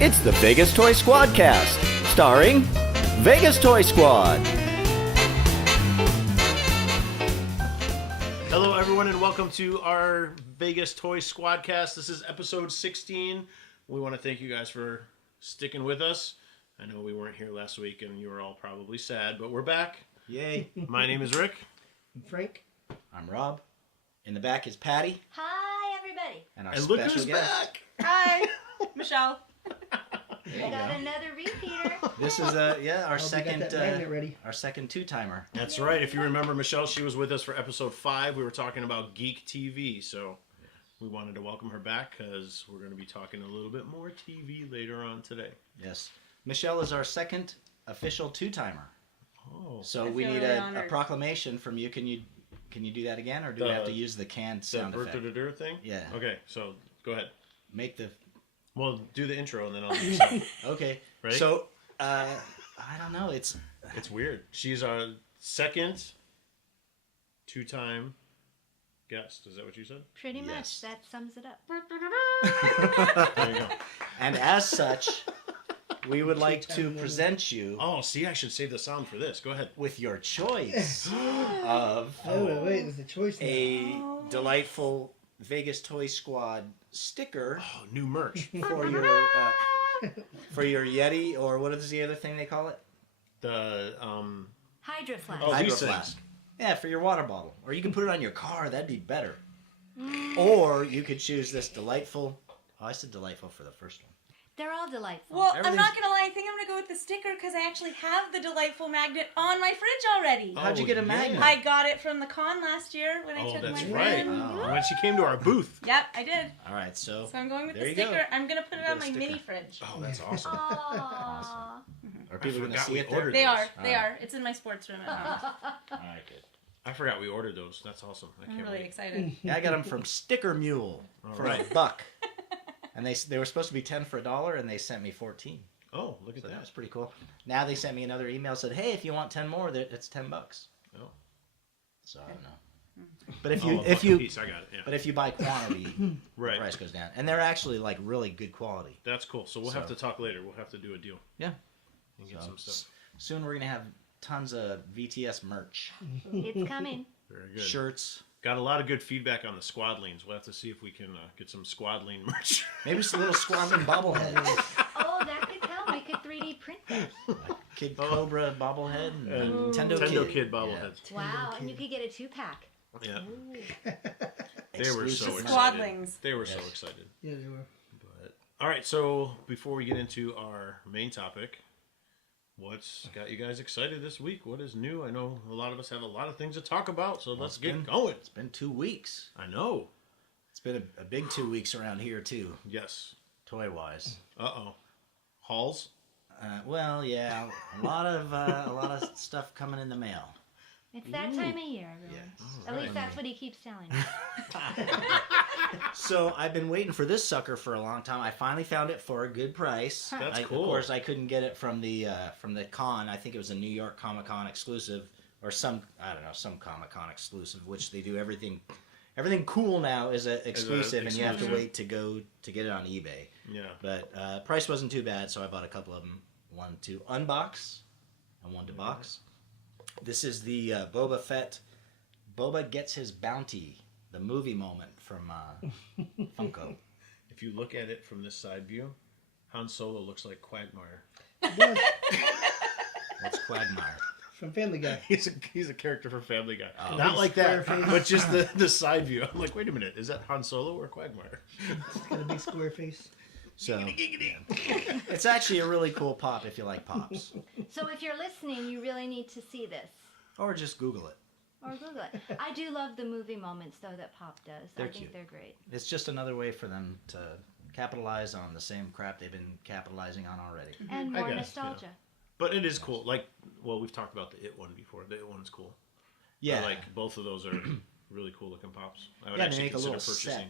It's the Vegas Toy SquadCast, starring Vegas Toy Squad. Hello, everyone, and welcome to our Vegas Toy SquadCast. This is episode 16. We want to thank you guys for sticking with us. I know we weren't here last week, and you were all probably sad, but we're back. Yay. My name is Rick. I'm Frank. I'm Rob. In the back is Patty. Hi, everybody. And our And look special who's guest. back! Hi, Michelle. There I you got go. another repeater. This is our second Got that magnet ready. our second two-timer. That's right. If you remember Michelle, she was with us for episode 5. We were talking about Geek TV, so we wanted to welcome her back because we're going to be talking a little bit more TV later on today. Yes. Michelle is our second official two-timer. Oh. So I we feel need really a honored. proclamation from you. Can you do that again, or do we have to use the canned sound effect? That thing? Yeah. Okay, so go ahead. Make the Well, do the intro and then I'll do the sound. okay. Ready? So I don't know. It's Weird. She's our second two-time guest. Is that what you said? Pretty Yes. much. That sums it up. There you go. and as such, we would like to present you Oh, see, I should save the sound for this. Go ahead. with your choice of Oh, wait, there's a choice now. a delightful Vegas Toy Squad sticker Oh, new merch. for your Yeti, or what is the other thing they call it? The Hydro flask. Oh, Hydro these things. flask. Yeah, for your water bottle. Or you can put it on your car, that'd be better. Or you could choose this delightful, I said delightful for the first one. They're all delightful. Well, I'm Everything's- not gonna lie. I think I'm gonna go with the sticker because I actually have the delightful magnet on my fridge already. How'd you get a magnet? I got it from the con last year when I Oh, took that's my right. friend. Oh. When she came to our booth. Yep, I did. Alright, so So I'm going with there the you go. sticker. I'm gonna put it You on got a my sticker. mini fridge. Oh, that's awesome. Aww. Are people going to forgot see we it there? ordered They those. are. They Alright. are. It's in my sports room at home. Alright, good. I forgot we ordered those. That's awesome. I I'm can't really wait. excited. Yeah, I got them from Sticker Mule for Alright. $1. And they were supposed to be 10 for $1, and they sent me 14. Oh, look at So that was that. pretty cool. Now they sent me another email, said, "Hey, if you want 10 more, it's $10." Oh. So I don't know. But if Oh, you a if buck you a piece. I got it. Yeah. but if you buy quantity, the Right. price goes down. And they're actually like really good quality. That's cool. So we'll have So- to talk later. We'll have to do a deal. Yeah. And get So, some stuff. soon we're gonna have tons of VTS merch, It's coming. Very good. shirts, Got a lot of good feedback on the squadlings. We'll have to see if we can get some squadling merch. maybe some little squadron bobbleheads, Oh, that could help. We could 3D print those. Kid Cobra bobblehead, and And Nintendo Nintendo Kid, Kid bobbleheads. Wow, and you could get a 2-pack. Yeah. They were so Exclusive. excited. Squadlings. They were so Yes. excited. Yeah, they were. But all right, so before we get into our main topic, what's got you guys excited this week? What is new? I know a lot of us have a lot of things to talk about, so let's it's get been- going. It's been 2 weeks. I know. It's been a big 2 weeks around here too, Yes. toy wise. Uh-oh. Halls? Well, yeah, a lot of stuff coming in the mail. It's that time of year, everyone. Yes. At least that's what he keeps telling me. So I've been waiting for this sucker for a long time. I finally found it for a good price. That's Of cool. course, I couldn't get it from the con. I think it was a New York Comic Con exclusive, or some Comic Con exclusive, which they do everything cool now is a exclusive, and you have to exclusive. wait to go to get it on eBay. Yeah. But price wasn't too bad, so I bought a couple of them. One to unbox and one to box. This is the Boba Fett. Boba Gets His Bounty, the movie moment from Funko. If you look at it from this side view, Han Solo looks like Quagmire. Yes, What's Quagmire? from Family Guy. He's a character from Family Guy. Oh. Not like that, Square face. but just the side view. I'm like, wait a minute, is that Han Solo or Quagmire? It's got a big square face. So it's actually a really cool pop if you like pops, So if you're listening, you really need to see this. or just Google it. Or Google it. I do love the movie moments, though, that Pop does. They're I think cute. they're great. It's just another way for them to capitalize on the same crap they've been capitalizing on already. And I more guess, nostalgia. But it is cool. Like, well, we've talked about the It one before. The It one's cool. Yeah, I like both of those are really cool looking pops. I would Yeah, they actually make a consider little purchasing. set.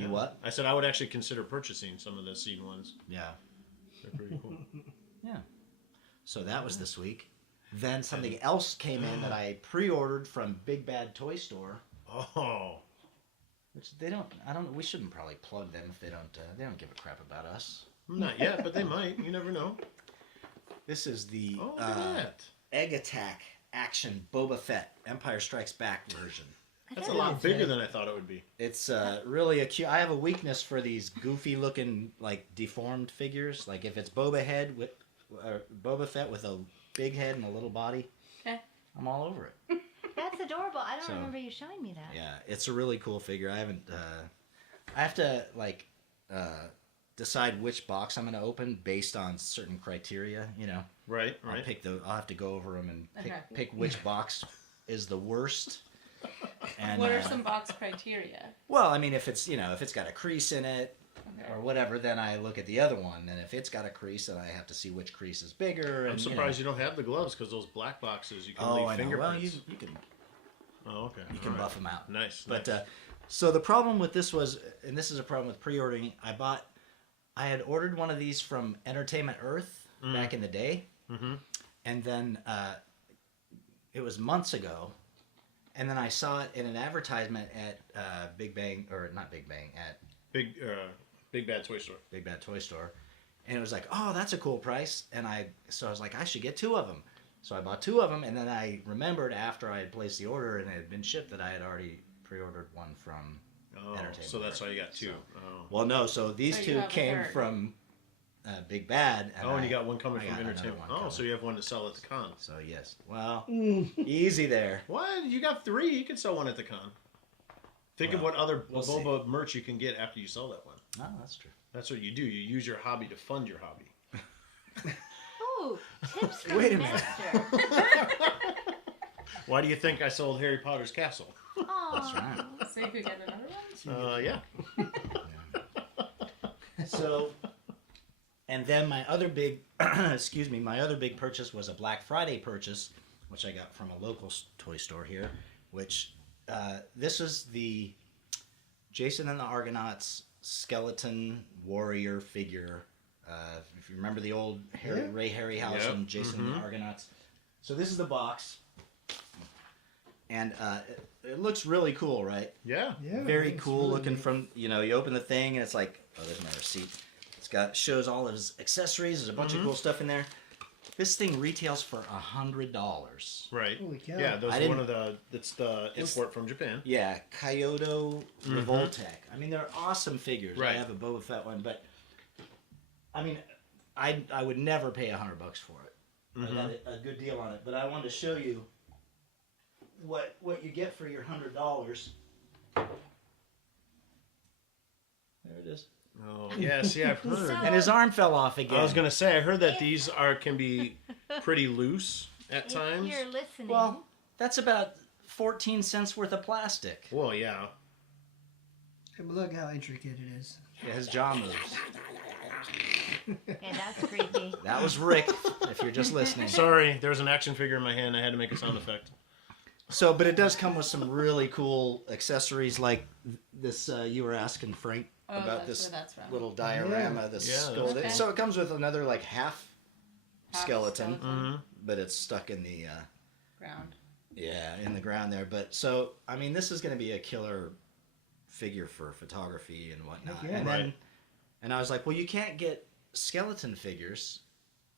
You what? I said I would actually consider purchasing some of the scene ones. Yeah. They're pretty cool. Yeah. So that was this week. Then something else came in that I pre-ordered from Big Bad Toy Store. Oh, Which we shouldn't probably plug them if they don't give a crap about us. Not yet, but they might. You never know. This is the Oh, look at that. Egg Attack Action Boba Fett Empire Strikes Back version. That's a lot bigger than I thought it would be. It's really a cute. I have a weakness for these goofy looking, like deformed figures. Like if it's Boba Fett with a big head and a little body, Okay. I'm all over it. That's adorable. I don't So- remember you showing me that. Yeah, it's a really cool figure. I haven't. I have to decide which box I'm going to open based on certain criteria. You know, Right, I'll right. pick I'll have to go over them and Okay. pick which box is the worst. And, What are some box criteria? Well, I mean, if it's got a crease in it Okay. or whatever, then I look at the other one. And if it's got a crease, then I have to see which crease is bigger. I'm And, surprised you don't have the gloves because those black boxes you can Oh, leave I know. fingerprints. Well, you can Oh, okay. you can buff them out. Nice. But nice. so the problem with this was, and this is a problem with pre-ordering. I had ordered one of these from Entertainment Earth back in the day, and then it was months ago, and then I saw it in an advertisement at Big Bang, or not Big Bang, at Big Bad Toy Store. Big Bad Toy Store, and it was like, oh, that's a cool price, and so I was like, I should get 2 of them. So I bought 2 of them, and then I remembered after I had placed the order and it had been shipped that I had already pre-ordered one from Oh, Entertainment so that's why you got 2. So- Oh. Well, no. So these So you 2 have a came third. from Big Bad. And you got one coming I from got another Entertainment. one Oh, coming. so you have one to sell at the con. So yes. Well, easy there. What? You got 3. You can sell one at the con. Think of Well, what other we'll Boba merch you can get after you sell that one. Oh, that's true. That's what you do. You use your hobby to fund your hobby. Oh, tips from Wait the a minute. master. Why do you think I sold Harry Potter's castle? That's Aw. right. So you could get another one? Yeah. So, and then my other big, my other big purchase was a Black Friday purchase, which I got from a local toy store here. Which this is the Jason and the Argonauts skeleton warrior figure. If you remember the old Ray Harryhausen, Yep. Jason and the Argonauts. So this is the box, and it looks really cool, right? Yeah. Yeah, Very it's cool really looking. neat. From you open the thing and it's like, oh, there's my receipt. It's shows all of his accessories. There's a bunch of cool stuff in there. This thing retails for $100. Right. Holy cow. Yeah, those I are didn't- one of the. It's the import from Japan. Yeah, Kyoto Revoltech. I mean, they're awesome figures. Right. I have a Boba Fett one, but I mean, I would never pay $100 for it. I got a good deal on it, but I wanted to show you what you get for your $100. There it is. Oh, yeah. See, I've heard. And his arm fell off again. I was gonna say I heard that these can be pretty loose at If times. you're listening. Well, that's about 14 cents worth of plastic. Well, yeah. Hey, but look how intricate it is. Yeah, his jaw moves. yeah, that's creepy. That was Rick, if you're just listening. Sorry, there's an action figure in my hand. I had to make a sound effect. So, but it does come with some really cool accessories like this. You were asking Frank Oh, about that's this where that's from. little diorama, the Yeah, skull. that's cool. So it comes with another like half Half skeleton, Mm-hmm. but it's stuck in the Ground. in the ground there. But so I mean, this is going to be a killer figure for photography and whatnot. Heck yeah. And then, Right. and I was like, well, you can't get skeleton figures,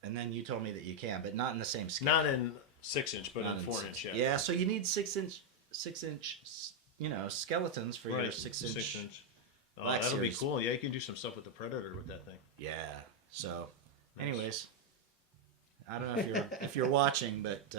and then you told me that you can, but not in the same scale. Not in 6-inch, but Not in 4-inch. Yeah. Yeah, so you need 6-inch, skeletons for your Right. 6-inch. 6-inch. Oh, Black that'll Series. be cool. Yeah, you can do some stuff with the Predator with that thing. Yeah. So, anyways, I don't know if you're watching, but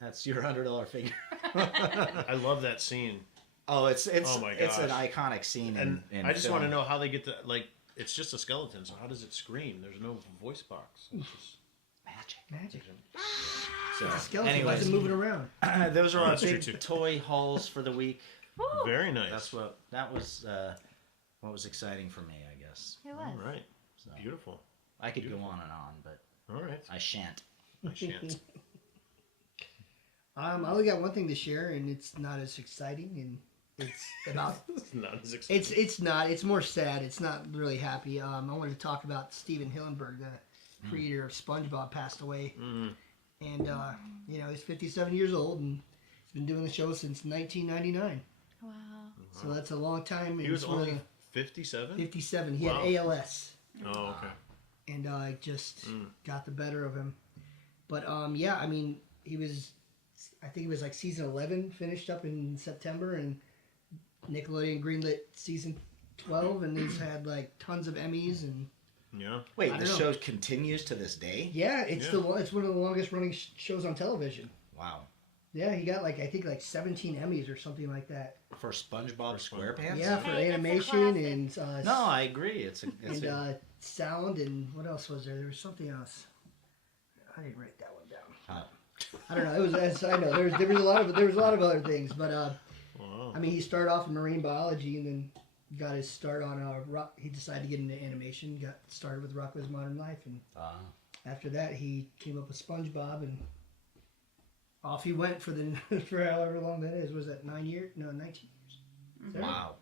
that's your $100 figure. I love that scene. Oh, it's Oh my it's an gosh. iconic scene. And in I just film. want to know how they get the, like, it's just a skeleton, so how does it scream? There's no voice box. It's just, magic. Magic. So, The skeleton anyways, wasn't moving around. those are Oh, our that's big true, too. toy hauls for the week. Woo, very nice. That was what was exciting for me, I guess. it All was. right. So, Beautiful. I could go on and on, but All right. I shan't. I shan't. I only got one thing to share, and it's not as exciting, and it's about. It's not as exciting. It's not. It's more sad. It's not really happy. I wanted to talk about Steven Hillenburg, the creator of SpongeBob, passed away, and he's 57 years old, and he's been doing the show since 1999. Wow. So that's a long time. And He was it's really only 57? 57. He Wow. had ALS. Oh, okay. and just got the better of him. But yeah, I mean, I think it was like season 11 finished up in September, and Nickelodeon greenlit season 12, and he's had like tons of Emmys and. Yeah. Wait, I the don't show know. continues to this day? Yeah, it's one of the longest running shows on television. Wow. Yeah, he got I think 17 Emmys or something like that. For SpongeBob SquarePants? Yeah, for Hey, it's a animation classic. and No, I agree. It's sound and what else was there? There was something else. I didn't write that one down. I don't know. It was I know there was a lot of other things, but Wow. I mean, he started off in marine biology and then got his start on rock. He decided to get into animation. Got started with Rocko's Modern Life, and after that, he came up with SpongeBob, and off he went for however long that is. Was that 9 years? No, 19 years. Is that right? Wow.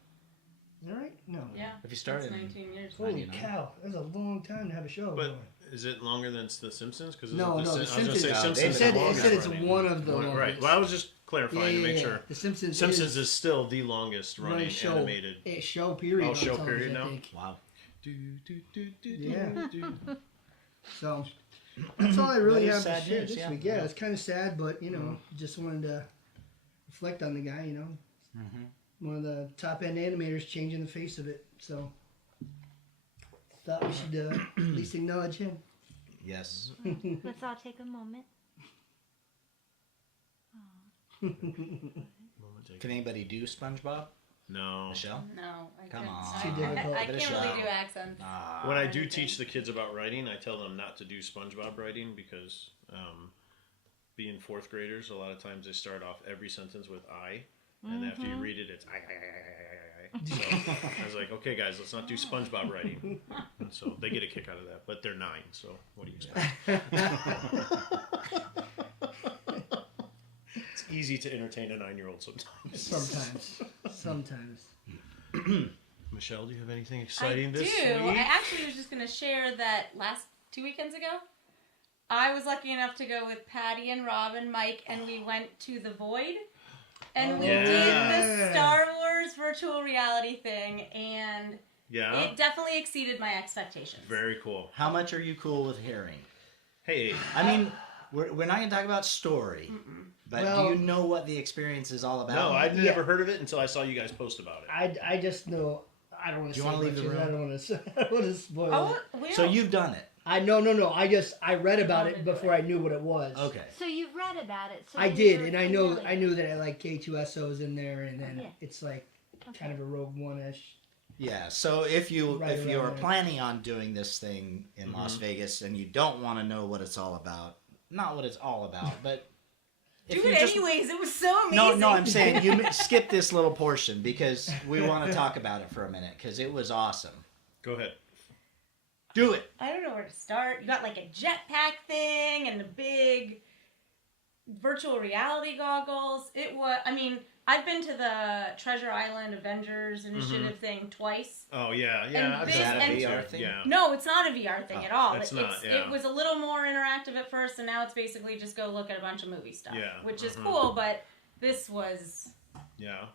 Is that right? No. Yeah. If you started It's in 19 years. Holy 99. cow! That was a long time to have a show. But going. is it longer than The Simpsons? Because No, The The Simpsons. Simpsons. They is said- the it longest said it's running. one of the Right. longest. Well, I was just clarifying to make sure. The Simpsons. Simpsons is still the longest running show, animated. show period. Oh, on show television, period I now? think. Wow. Yeah. So that's all I really That is have to sad share news, this yeah. week. Yeah, it's kind of sad, but just wanted to reflect on the guy. One of the top end animators changing the face of it. So thought we should at least acknowledge him. Yes. Let's all take a moment. Can anybody do SpongeBob? No. Michelle? No, I Come couldn't. on. Too difficult. I Give it a can't really shot. do accents. When I do Anything. teach the kids about writing, I tell them not to do SpongeBob writing because being fourth graders, a lot of times they start off every sentence with I, and after you read it, it's I. So I was like, okay, guys, let's not do SpongeBob writing. And so they get a kick out of that, but they're 9, so what do you expect? It's easy to entertain a 9-year-old sometimes. Sometimes. Michelle, do you have anything I exciting this do. week? I actually was just going to share that 2 weekends ago, I was lucky enough to go with Patty and Rob and Mike, and we went to The Void. And we did the Star Wars virtual reality thing, and Yeah. it definitely exceeded my expectations. Very cool. How much are you cool with hearing? Hey, I mean, we're not going to talk about story, but Well- do you know what the experience is all about? no, I'd never heard of it until I saw you guys post about it. I just know. I don't want Do to you say wanna leave much, the room? I don't want to. I don't want to spoil Oh, it. we So don't- you've done it. No. I read about it before I knew what it was. Okay. So you've read about it. So I you're did, and I familiar. knew that like K2SO is in there, and then Yeah. it's like Okay. kind of a Rogue One-ish. Yeah. So if you Right if you're around there. planning on doing this thing in Las Vegas and you don't want to know what it's all about, not what it's all about, but if do you it just- anyways. It was so amazing. No, I'm saying you skip this little portion because we want to talk about it for a minute because it was awesome. Go ahead. Do it. I don't know where to start. You got like a jetpack thing and the big virtual reality goggles. I've been to the Treasure Island Avengers Initiative thing twice. Oh yeah, And yeah. I've this- seen and- that VR picture. thing? Yeah. No, it's not a VR thing at all. it's not, yeah. It was a little more interactive at first, and now it's basically just go look at a bunch of movie stuff, Yeah, which is cool. But this was, Yeah.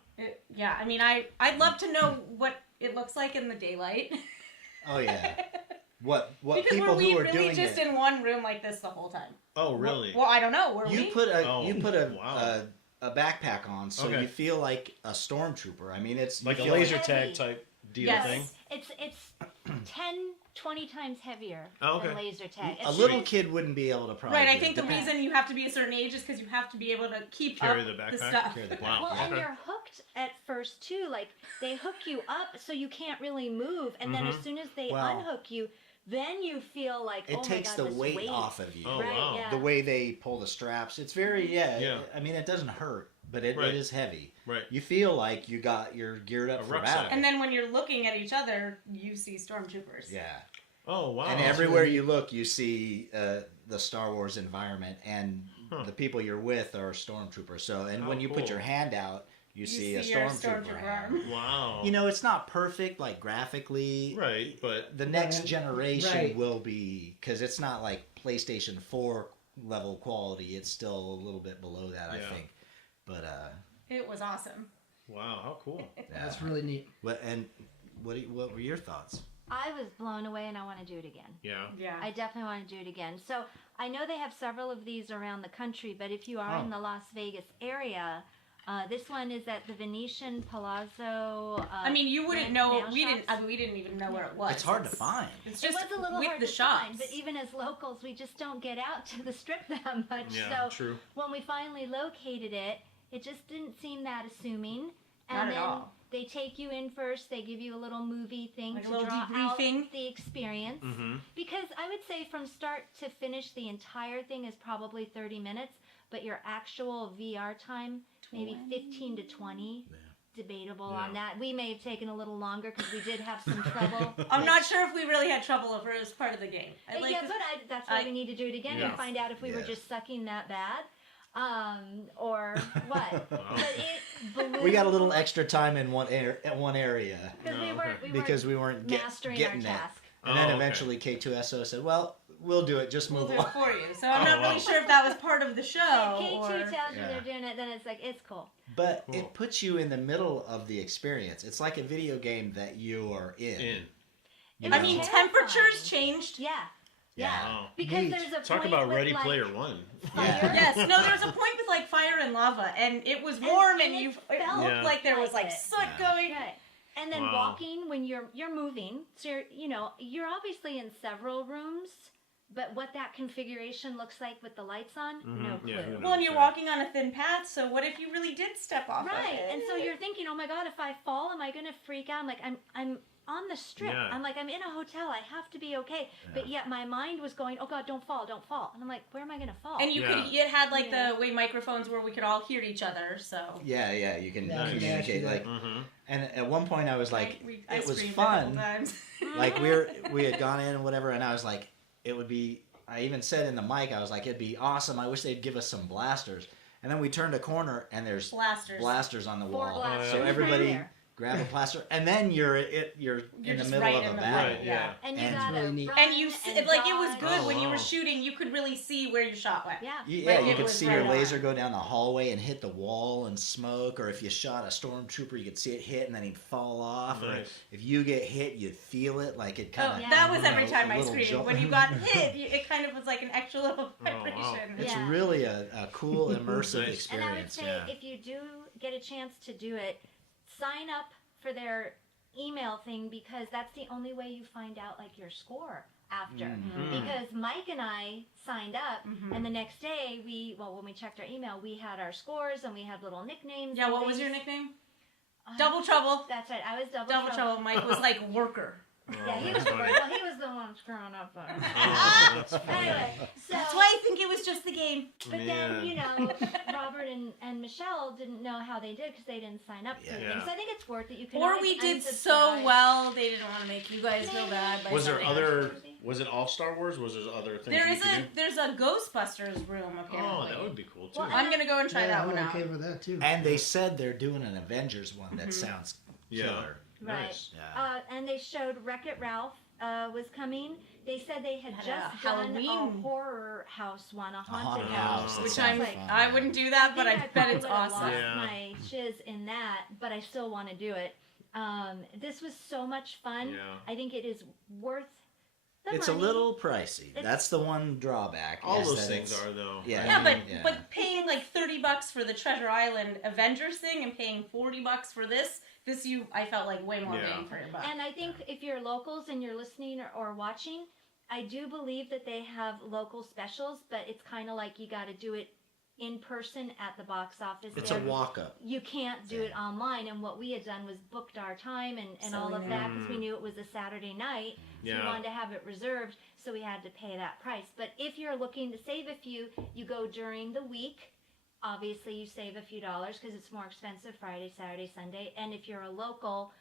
I'd love to know what it looks like in the daylight. Oh yeah. What because people were we who are really doing just it? in one room like this the whole time? Oh really? Well, I don't know. Were You we? put a Wow. a backpack on, so Okay. you feel like a stormtrooper. I mean, it's Like you a feel laser like- tag type deal Yes. thing. It's 10, 20 times heavier Oh, okay. than laser tag. A It's little just- kid wouldn't be able to probably. Right, I do think it. the reason you have to be a certain age is because you have to be able to keep Carry up the the backpack? stuff. Carry the backpack. Wow. Well, and Okay. you're hooked at first too. Like they hook you up so you can't really move, and then as soon as they Well- unhook you, then you feel like It oh takes my God, the this weight off of you. Oh, right? wow. Yeah. The way they pull the straps, it's very Yeah. I mean, it doesn't hurt, but it Right. is heavy. Right. You feel like you're geared up A for rucksack. battle. And then when you're looking at each other, you see stormtroopers. Yeah. Oh wow. And everywhere you look, you see the Star Wars environment, and the people you're with are stormtroopers. So, and Oh, when you put cool. your hand out, you see a your stormtrooper hand. arm. Wow. You know, it's not perfect, like graphically. Right, but The next Right. generation Right. will be, because it's not like PlayStation 4 level quality. It's still a little bit below that, I Yeah. think. But It was awesome. wow, how cool. yeah. That's really neat. What were your thoughts? I was blown away, and I want to do it again. Yeah. Yeah. I definitely want to do it again. So I know they have several of these around the country, but if you are in the Las Vegas area, this one is at the Venetian Palazzo. I mean, you wouldn't Nail know. shops. We didn't even know where it was. It's hard to find. It's It just was a little with hard the to shops. find, but even as locals, we just don't get out to the strip that much. Yeah, so true. when we finally located it, it just didn't seem that assuming. And Not at then all. they take you in first. They give you a little movie thing Like a to little draw debriefing. out the experience. Mm-hmm. Because I would say from start to finish, the entire thing is probably 30 minutes, but your actual VR time, maybe 15 to 20. Debatable on Yeah. that. We may have taken a little longer because we did have some trouble. I'm not sure if we really had trouble or if it was part of the game. I'd like Yeah, to- but that's why we need to do it again Yeah. and find out if we were Yeah. just sucking that bad, or what. Wow. But it blew. We got a little extra time in one area because we Oh, weren't okay. because we weren't mastering getting our it. task. And then Oh, okay. eventually K2SO said, "Well, we'll do it. Just We'll move do it along." for you. So I'm not wow. really sure if that was part of the show. If K2 or... tells you Yeah. they're doing it, then it's like it's cool. But Cool. it puts you in the middle of the experience. It's like a video game that you are in. It I was mean, terrifying. temperatures changed. Yeah. Wow. Because Neat. there's a Talk point about with, Ready like, Player One. fire. Yeah. Yes, no, there was a point with like fire and lava, and it was warm, and, and you it it felt looked Yeah. like there was like like it. soot Yeah. going. Right. And then Wow. walking when you're moving, so you're obviously in several rooms, but what that configuration looks like with the lights on, no Mhm. clue. Yeah, who knows? Well, and you're Yeah. walking on a thin path, so what if you really did step off? Right, of it? and so you're thinking, oh my god, if I fall, am I gonna freak out? I'm like, I'm on the strip. Yeah. I'm like, I'm in a hotel. I have to be okay. But yet my mind was going, oh god, don't fall, don't fall. And I'm like, where am I gonna fall? And you Yeah. could, it had like Yeah. the way microphones where we could all hear each other. So Yeah, you can Yeah, I was gonna ask communicate. you Like, that. Mm-hmm. and at one point I was like, I it was screamed a fun. couple times. Like we had gone in and whatever, and I was like, it would be. I even said in the mic, I was like, it'd be awesome. I wish they'd give us some blasters. And then we turned a corner, and there's Blasters. on the 4 wall. blasters So right everybody there. grab a blaster, and then you're in You're the just middle right of in a the battle. Right, yeah. And you And- gotta Really neat. run And you, like, it was dodge. good when you wow. were shooting. You could really see where your shot went. Yeah. Yeah, Like, you it could was see right your on. laser go down the hallway and hit the wall and smoke, or if you shot a stormtrooper, you could see it hit and then he'd fall off. Or Nice. if you get hit, you'd feel it, like it kind Oh, of. Yeah. that was every time I little screamed. jolt. When you got hit, it kind of was like an extra little wow. vibration. It's Yeah. really a cool immersive Nice. And I would experience. say Yeah. if you do get a chance to do it, sign up for their email thing because that's the only way you find out like your score after. Mm. Because Mike and I signed up, Mhm. and the next day when we checked our email, we had our scores and we had little nicknames. Yeah, and what was your things. nickname? Uh, Double Trouble. That's right. I was double Double Trouble. Mike was like worker. Yeah, he was. funny. Well, he was the one screwing up. Oh, that's funny. Anyway, so That's why I think it was just the game. But Man. then, you know, Robert and Michelle didn't know how they did because they didn't sign up for Yeah. anything. So I think it's worth it. You can Or always we did unsubscribe. so well, they didn't want to make you guys feel bad. By Was there signing other? up. Was it all Star Wars? Was there other things? There you is could there's a Ghostbusters room do? apparently. Oh, that would be cool too. Well, I'm gonna go and try Yeah, that I'm one out. okay with that too. And they said they're doing an Avengers one that Mhm. sounds Yeah. killer. Right. Nice. Yeah. And they showed Wreck-It Ralph was coming. They said they had Had a just done a Halloween. horror house one, a haunted haunted house. house, that Which sounds I'm fun. I wouldn't do that, but I think bet probably it's would've awesome. lost Yeah. my shiz in that, but I still want to do it. This was so much fun. Yeah. I think it is worth the It's money. a little pricey. It's- That's the one drawback. All is those that things it's- are though. Yeah. Yeah, but Yeah. but paying like $30 for the Treasure Island Avengers thing and paying $40 for this I felt like way more Yeah. bang for your buck. And I think if you're locals and you're listening or watching, I do believe that they have local specials, but it's kind of like you got to do it in person at the box office. It's a There- walk-up. You can't do it online. And what we had done was booked our time and So all we of knew. that because we knew it was a Saturday night. So we Yeah. wanted to have it reserved, so we had to pay that price. But if you're looking to save a few, you go during the week. Obviously, you save a few dollars because it's more expensive Friday, Saturday, Sunday. And if you're a local,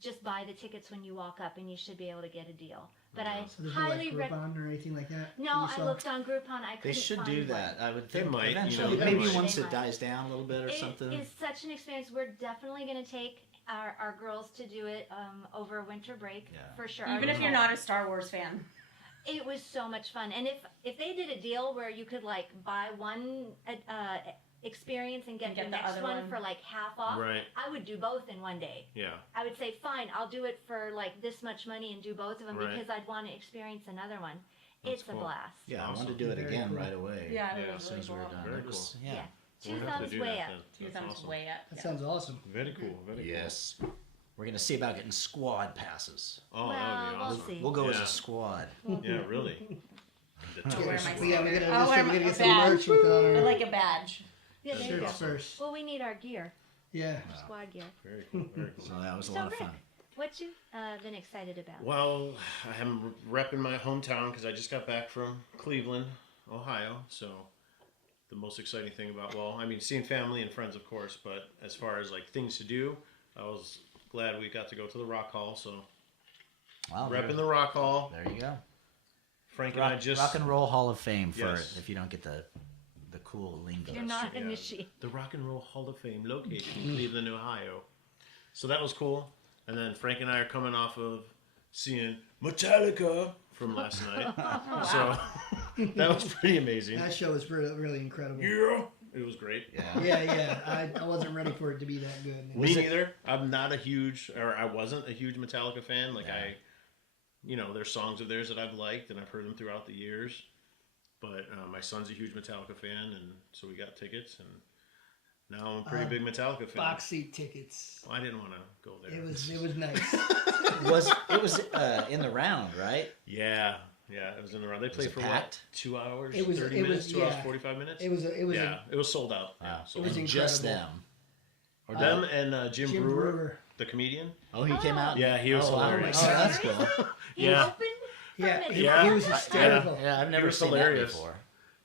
just buy the tickets when you walk up and you should be able to get a deal. But I So there's no highly like recommend. Groupon or anything like that? No, that I you saw? looked on Groupon. I couldn't They should find do one. that. I would They think might, you eventually. know, Maybe they once might. it dies down a little bit or something. It is such an experience. We're definitely going to take our girls to do it over winter break Yeah. for sure. Even Our if you're girls- not a Star Wars fan. It was so much fun. And if they did a deal where you could like buy one experience and get And get the the next other one one. for like half off, Right. I would do both in one day. Yeah. I would say, fine, I'll do it for like this much money and do both of them Right. because I'd want to experience another one. That's It's a cool. blast. Yeah, I Awesome. wanted to do it Very again cool. right away. Yeah, Yeah. it As was soon really as we were cool. done. Very It was, Yeah. yeah. Two We'll have to thumbs do way that up. then. Two That's thumbs awesome. way up. That Yeah. sounds awesome. Very cool. Very Yes. We're going to see about getting squad passes. cool. Oh, Well, that would be we'll awesome. see. We'll go as Yeah. a squad. Yeah, really. The I'll wear toy my squad. We gotta, I'll wear we gotta a get some badge. merch with I our like a badge. Yeah, there you shirts go. first. Well, we need our gear, Yeah. squad gear. Very cool. Very cool. So that was a So, lot of Rick, fun. what you been excited about? Well, I'm repping my hometown because I just got back from Cleveland, Ohio. So the most exciting thing about, well, I mean, seeing family and friends, of course, but as far as like things to do, I was glad we got to go to the Rock Hall. So Wow, repping the Rock Hall. there you go. Frank and I just Rock and Roll Hall of Fame for Yes. if you don't get the cool lingo. You're not Yeah. initiated. the Rock and Roll Hall of Fame located in Cleveland, Ohio. So that was cool. And then Frank and I are coming off of seeing Metallica from last night. So that was pretty amazing. That show was really, really incredible. Yeah, it was great. Yeah. Yeah. I wasn't ready for it to be that good. Me neither. I'm not a huge, or I wasn't a huge Metallica fan. Like there's songs of theirs that I've liked and I've heard them throughout the years. But my son's a huge Metallica fan, and so we got tickets, and now I'm a pretty big Metallica fan. Box seat tickets. Well, I didn't want to go there. It was nice. It was in the round, right? Yeah, it was in the round. They played it for packed? what? 2 hours, It was- 30 it minutes, was- 2 hours, yeah. 45 minutes. It was yeah, it was sold out. Yeah, Wow. sold It was out. Just incredible. them. Or them and Jim, Jim Brewer, Brewer. the comedian. Oh, he came out. Yeah, he was wow. hilarious. Oh, that's cool. He Yeah. opened for Yeah, Metallica. Yeah. he was hysterical. Yeah, I've He never was seen hilarious. that before.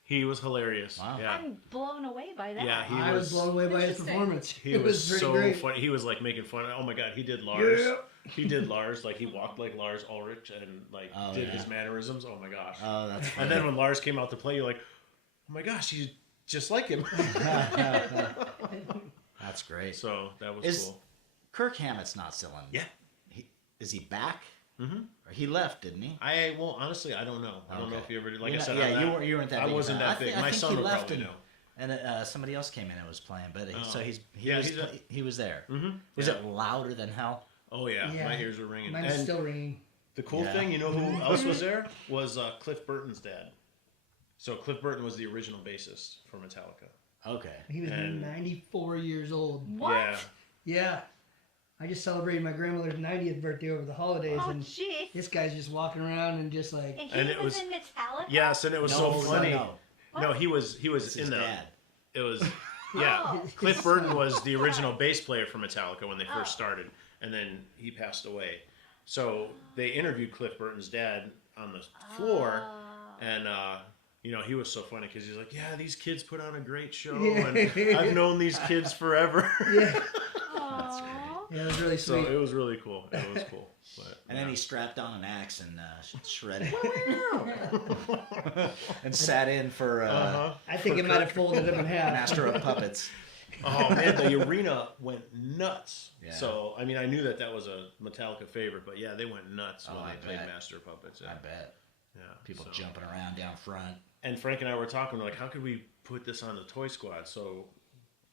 He was hilarious. Wow. Yeah, I'm blown away by that. yeah, he I was blown away by his Interesting. performance. He it was pretty so great. funny. He was like making fun. Oh my god, he did Lars. Yeah. He did Lars. Like he walked like Lars Ulrich and like Oh, did yeah. his mannerisms. Oh my gosh. Oh, that's funny. And then when Lars came out to play, you're like, oh my gosh, he's just like him. That's great. So that was Is- cool. Kirk Hammett's not still in. Yeah. Is he back? Mm-hmm. Or he left, didn't he? Honestly, I don't know. I don't know Okay. if you ever did. Like You're I not- said, yeah, I'm not- you weren't that I big. wasn't fan. that big. I My think son he would left probably and, know. and somebody else came in and was playing, but Oh. so he Yeah, was he's a- he was there. Mm-hmm. Was it louder than hell? Oh yeah, Yeah. my ears were ringing. Mine's And still ringing. the cool Yeah. thing, you know who else was there? Was Cliff Burton's dad. So Cliff Burton was the original bassist for Metallica. Okay. He was And- 94 years old. What? Yeah. Yeah. I just celebrated my grandmother's 90th birthday over the holidays, Oh, and jeez. this guy's just walking around and just like, And he And it was was- in Metallica? Yes, and it was so funny. No, No, he was it's his in the. dad. It was yeah. Oh. Cliff Burton was the original bass player for Metallica when they first Oh. started, and then he passed away. So they interviewed Cliff Burton's dad on the floor, Oh. and he was so funny because he's like, "Yeah, these kids put on a great show, Yeah. and I've known these kids forever." yeah, Aw. yeah, it was really So sweet. it was really cool. It was cool. But, And then he strapped on an axe and shredded and sat in for I think it might have folded him in half. Master of Puppets. Oh man, the arena went nuts. Yeah. So I mean, I knew that was a Metallica favorite, but yeah, they went nuts when Oh, I they played bet. Master of Puppets. I Yeah. bet. Yeah. People So- jumping around down front. And Frank and I were talking, like, how could we put this on the Toy Squad? So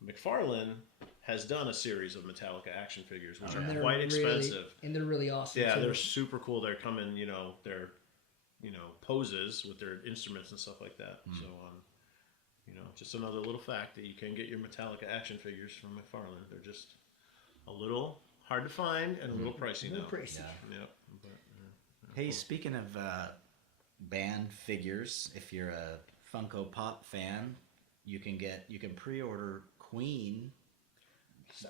McFarlane has done a series of Metallica action figures, which And are they're quite really, expensive. and they're really awesome. Yeah, too. they're super cool. They're coming, their, poses with their instruments and stuff like that. So, just another little fact that you can get your Metallica action figures from McFarlane. They're just a little hard to find and a little pricey A little now. pricey. Yeah. Yep. But, Hey, speaking of band figures, if you're a Funko Pop fan, you can pre-order Queen.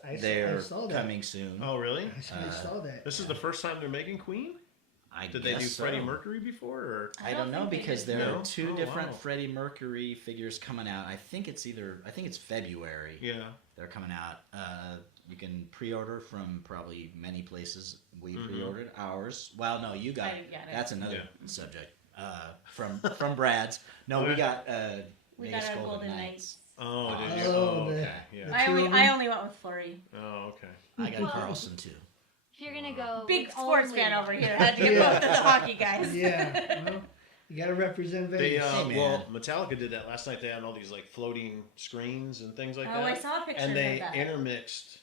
I They're saw that. coming soon. oh, really? I saw that. This is the first time they're making Queen? I Did they do guess so. Freddie Mercury before? Or? I don't know think they because did. there No? are two Oh, different wow. Freddie Mercury figures coming out. I think it's February. Yeah. They're coming out. You can pre-order from probably many places. We Mm-hmm. pre-ordered ours. Well, no, you got. I didn't get it. That's another Yeah. subject. From Brad's. No, we Okay. got We Vegas got our Golden Golden Knights. Oh, did you? Oh, Oh, the- okay. Yeah. I only went with Flurry. Oh, okay. I got Well- Carlson too. If you're going to go. Big with sports only fan one- over here. Had to get both of the hockey guys. Yeah. Well, You gotta represent They Vegas. Hey, man. well, Metallica did that last night. They had all these like floating screens and things like that. Oh, I saw pictures and they of that. intermixed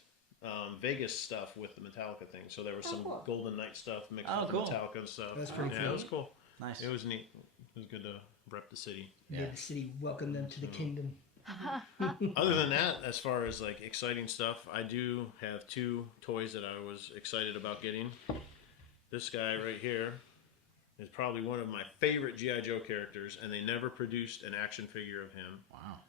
Vegas stuff with the Metallica thing. So there was some cool. Golden Night stuff mixed Oh, with cool. the Metallica stuff. That's pretty Yeah, cool. it was cool. Nice. It was neat. It was good to rep the city. Yeah. Made the city welcome them to the kingdom. Other than that, as far as like exciting stuff, I do have 2 toys that I was excited about getting. This guy right here is probably one of my favorite G.I. Joe characters, and they never produced an action figure of him. Wow.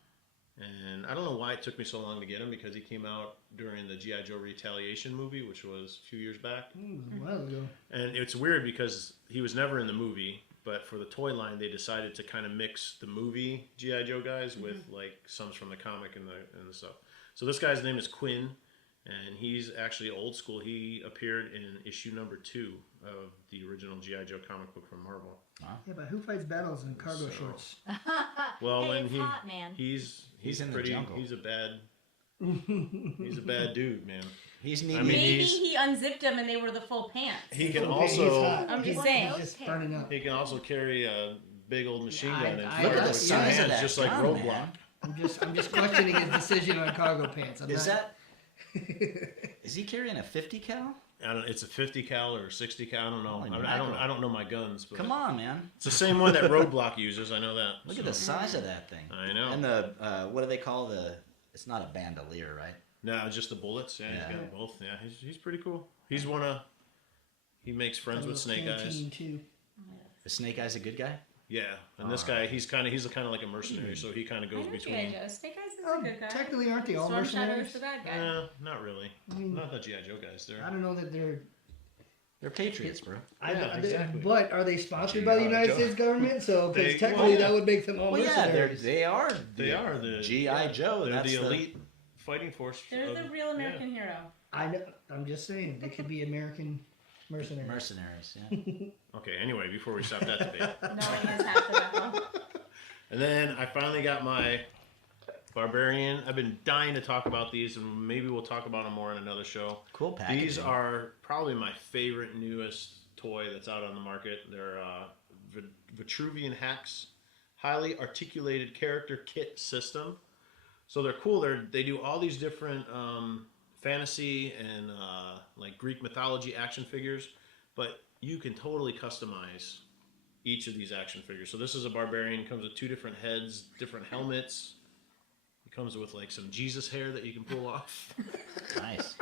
And I don't know why it took me so long to get him, because he came out during the G.I. Joe Retaliation movie, which was a few years back. It was a while ago. And it's weird because he was never in the movie, but for the toy line, they decided to kind of mix the movie G.I. Joe guys with like some from the comic and the stuff. So this guy's name is Quinn, and he's actually old school. He appeared in issue number 2 of the original G.I. Joe comic book from Marvel. Yeah, but who fights battles in cargo So- shorts? Well, Hey, when it's hot, man. he's He's in the pretty, jungle. he's a bad dude, man. He's neat. I mean, Maybe he's- he unzipped them and they were the full pants. He can Okay, he's also hot. I'm just He's- saying. He's just burning up. he can also carry a big old machine gun and I- Look fire at the with two size of hands, that just like gun, Roadblock. man. I'm just questioning his decision on cargo pants. Is that? Is he carrying a 50 cal? I don't. It's a 50 cal or a 60 cal. I don't know. Holy I mackerel. don't know my guns. But Come on, man. it's the same one that Roadblock uses. I know that. Look So- at the size of that thing. I know. And the what do they call the? It's not a bandolier, right? No, just the bullets. Yeah, Yeah. he's got both. Yeah, he's pretty cool. He's one of. He makes friends with Snake Eyes. Too. Is Snake Eyes a good guy? Yeah, and this guy, he's kind of like a mercenary, so he kind of I goes know between. G.I. Joe. Snake Eyes is Oh, a good guy. technically, aren't they all Storm Shadow's mercenaries? the bad guy. Not really. I mean, Not the GI Joe guys. They're. I don't know that they're. They're patriots, bro. Yeah, exactly. But are they sponsored by the United States government? So, They- because technically well, that would make them all Well, yeah, mercenaries. they are. They are the GI Joe. They're That's the elite fighting force. They're the real American hero. I know. I'm just saying they could be American mercenaries. mercenaries. Yeah. Okay. Anyway, before we stop that debate, Knowing is half the battle. and then I finally got my Barbarian. I've been dying to talk about these, and maybe we'll talk about them more in another show. Cool packaging. These are probably my favorite newest toy that's out on the market. They're Vitruvian Hacks, highly articulated character kit system. So they're cool. They do all these different fantasy and like Greek mythology action figures, but you can totally customize each of these action figures. So this is a Barbarian. Comes with 2 different heads, different helmets. It comes with like some Jesus hair that you can pull off. Nice.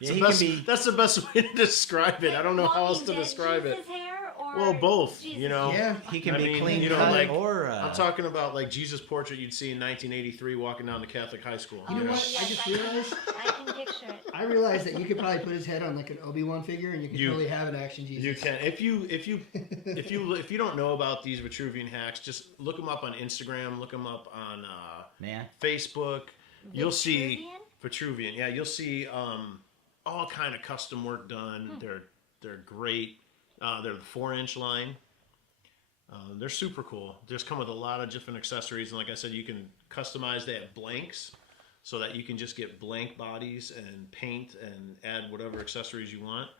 It's Yeah, the he best- can be. That's the best way to describe it. I don't know how else to Walking Dead describe it. Jesus hair or Well, both. Jesus You know. Yeah. He can I be mean, clean you know, cut like, or. I'm talking about like Jesus portrait you'd see in 1983 walking down the Catholic high school. You know know? what? I just realized. I can picture it. I realized that you could probably put his head on like an Obi-Wan figure, and you could You- totally have an action Jesus. You can if you don't know about these Vitruvian hacks, just look them up on Instagram, look them up on Man. Facebook. You'll see Vitruvian? Vitruvian. Yeah, you'll see all kind of custom work done. They're great. They're the 4-inch line. They're super cool. Just come with a lot of different accessories, and like I said, you can customize. They have blanks, so that you can just get blank bodies and paint and add whatever accessories you want.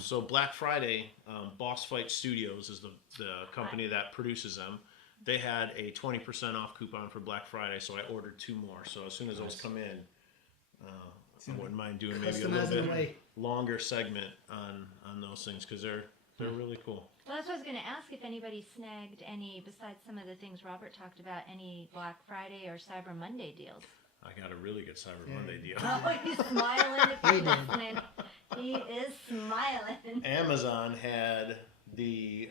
So Black Friday, Boss Fight Studios is the company that produces them. They had a 20% off coupon for Black Friday, so I ordered 2 more. So as soon as those come in, I wouldn't mind doing maybe a Customize little it bit away. longer segment on those things, because they're really cool. Well, that's what I was going to ask, if anybody snagged any, besides some of the things Robert talked about, any Black Friday or Cyber Monday deals. I got a really good Cyber Monday deal. Oh, he's smiling if He you're did. listening. He is smiling. Amazon had the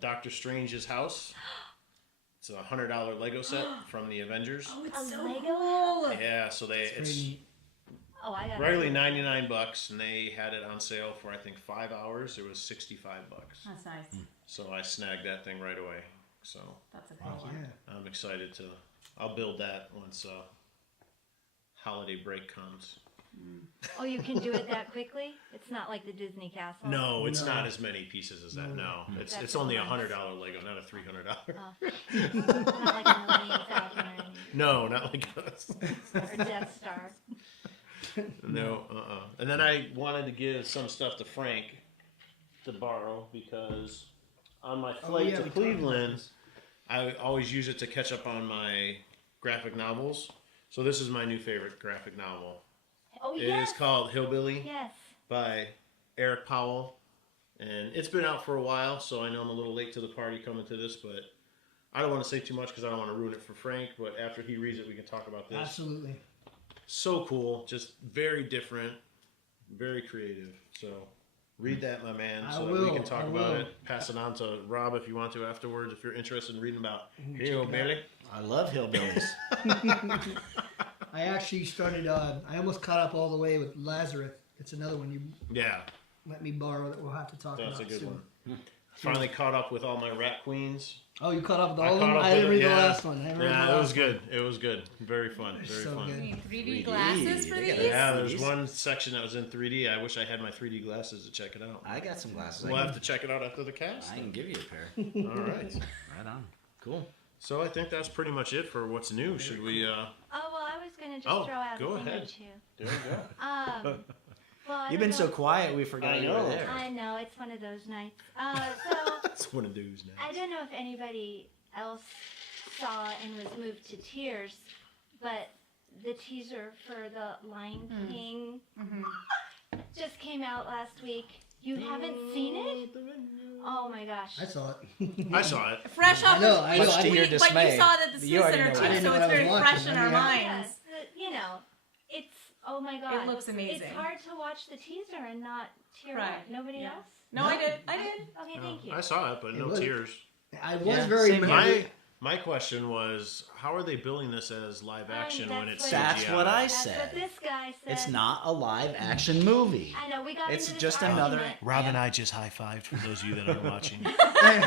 Doctor Strange's house. It's a $100 Lego set from the Avengers. Oh, A it's so Lego? cool. Yeah, so it's Pretty- Oh, I got regularly $99, and they had it on sale for I think 5 hours. It was $65. That's nice. So I snagged that thing right away. So That's a cool one. Yeah. I'm excited to. I'll build that once holiday break comes. Oh, you can do it that quickly? It's not like the Disney castle? No, it's No. not as many pieces as that. No, it's That's it's only a nice. $100 Lego, not a $300. Not like a Millennium Falcon or anything. No, not like us. Or Death Star. No, And then I wanted to give some stuff to Frank to borrow because on my flight yeah, to we talked about Cleveland, this. I always use it to catch up on my graphic novels. So this is my new favorite graphic novel. Oh, It yes. is called Hillbilly Yes. by Eric Powell. And it's been out for a while, so I know I'm a little late to the party coming to this, but I don't want to say too much because I don't want to ruin it for Frank. But after he reads it, we can talk about this. Absolutely. So cool. Just very different, very creative. So read that, my man, I so that will, we can talk I about will. it. Pass it on to Rob if you want to afterwards, if you're interested in reading about check it out. Hillbilly. I love hillbillies. I actually started. I almost caught up all the way with Lazarus. It's another one you Yeah, let me borrow that we'll have to talk that's about a good soon. one. Finally caught up with all my Rat Queens. Oh, you caught up with I all of caught them? up I with didn't it, read the yeah. last one. I haven't read the Yeah, it last was good. It was good. Very fun. Very So fun. good. You need 3D 3D. glasses for They these? got Yeah, there's CDs. one section that was in 3D. I wish I had my 3D glasses to check it out. I got some glasses. We'll have to check it out after the cast. I can give you a pair. All right. Right on. Cool. So I think that's pretty much it for what's new. Should we? Oh, well, I was going to just Oh, throw out go a thing or ahead. two. There we go. Well, I You've don't been so know- quiet, we forgot I you were know. there. I know, it's one of those nights. So, It's one of those now. I don't know if anybody else saw and was moved to tears, but the teaser for the Lion King just came out last week. You haven't seen it? Oh my gosh. I saw it. I saw it. Fresh off I know, of I know. Much to your but you dismay, saw that the you Smith already Center know too, that. I didn't so know it's what I very was fresh watching. in I our mean, minds. You know, it's, oh my god. It looks amazing. It's hard to watch the teaser and not tear Right. up. Nobody Yeah. else? No, I did. I did. Okay, thank you. I saw it, but It no was- tears. I was Yeah, very same moved. My question was, how are they billing this as live action when that's it's what- CGI? That's what I That's said. what this guy said. It's not a live action movie. I know, we got It's into this just another. argument. Rob and I just high-fived for those of you that aren't watching. Okay,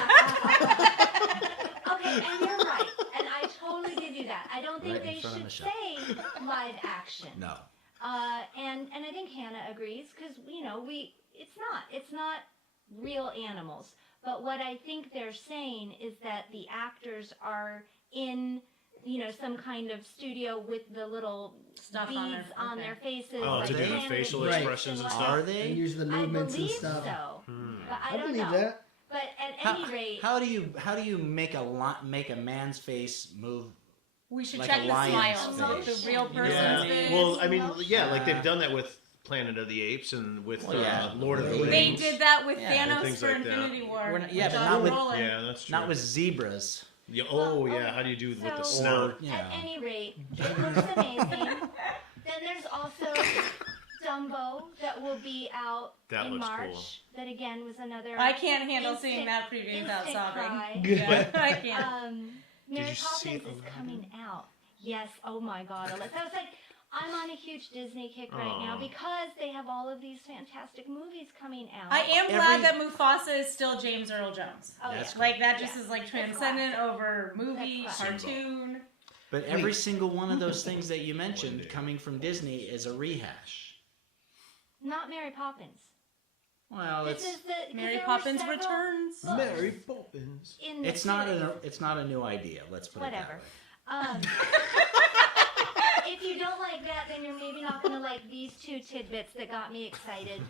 and you're right. And I totally give you that. I don't think Right in they front of should the show. say live action. No. And I think Hannah agrees because it's not real animals. But what I think they're saying is that the actors are in some kind of studio with the little Stuff beads on their- okay. faces. Oh, like to do the Canada facial beads expressions and whatnot. stuff? Are And they? use the I movements and believe stuff. so, Hmm. but I I don't believe know. that. But at How, any rate, how do you make a man's face move? We should Like check a the lion's smile. face. The real person's Yeah. face. Well, I mean, yeah, like Uh, they've done that with Planet of the Apes and with Well, yeah. Lord of the They Rings. They did that with Yeah, and Thanos things for like that. Infinity War. We're not- yeah, but Josh not with- Brolin. Yeah, that's true. Not with zebras. Yeah, Well, yeah. How do you do with the so- snout? Or, you at know. any rate, it looks amazing. Then there's also Dumbo that will be out That in looks March. cool. That again was another. I can't handle instant- seeing that preview without instant sobbing. cry. Yeah, I can't. Mary you see Poppins is Aladdin? coming out. Yes. Oh my God. I was like, I'm on a huge Disney kick right now Aw. because they have all of these fantastic movies coming out. I am Every- glad that Mufasa is still James Earl Jones. Oh, That's yeah. Like that just Yeah. is like That's transcendent classic. over movie, That's classic. cartoon. But every single one of those things that you One mentioned day. coming from Disney is a rehash. Not Mary Poppins. Well, This it's is the 'cause Mary there were Poppins several Returns. books Mary Poppins. in the it's not series. a new idea. Let's put Whatever. it that way. If you don't like that, then you're maybe not going to like these two tidbits that got me excited.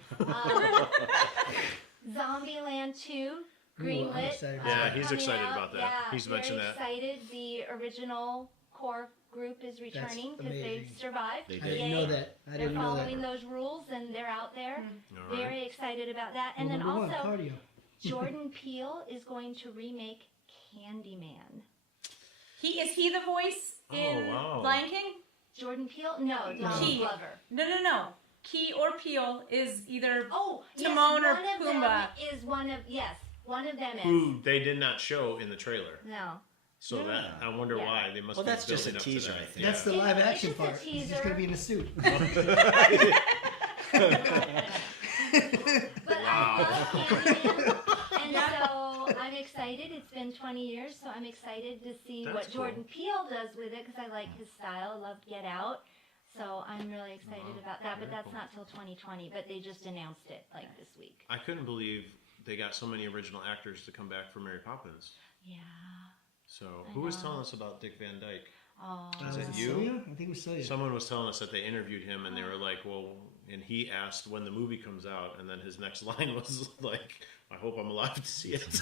Zombieland 2, Ooh, I'm greenlit. excited. Yeah, he's coming excited out. about that. Yeah, He's very mentioned that. excited. The original core group is returning because they've amazing. survived. They I did. didn't Yay. know that. I They're didn't know that. following those rules and they're out there. All right. Very excited about that. And Well, then number one, also, cardio. Jordan Peele is going to remake Candyman. Is he the voice in wow. Lion King? Jordan Peele? No, Donald He. Glover. No. Key or Peel is either Oh, Timon yes, or one of them Pumbaa. is one of them is. Who they did not show in the trailer. No. So Yeah. that I wonder Yeah. why they must. Well, be that's just a building up to teaser, that. I think. That's the It's- live it's action just a part. He's just teaser. gonna be in a suit. But I love Candyman, and so I'm excited. It's been 20 years, so I'm excited to see That's what cool. Jordan Peele does with it because I like his style. I loved Get Out, so I'm really excited about that. But Very that's cool. not till 2020. But they just announced it like this week. I couldn't believe they got so many original actors to come back for Mary Poppins. Yeah. So I who was know. telling us about Dick Van Dyke? Oh. Is it Sonya? you? I think it was Sonya. Someone was telling us that they interviewed him, and they were like, "Well," and he asked when the movie comes out, and then his next line was like, "I hope I'm alive to see it."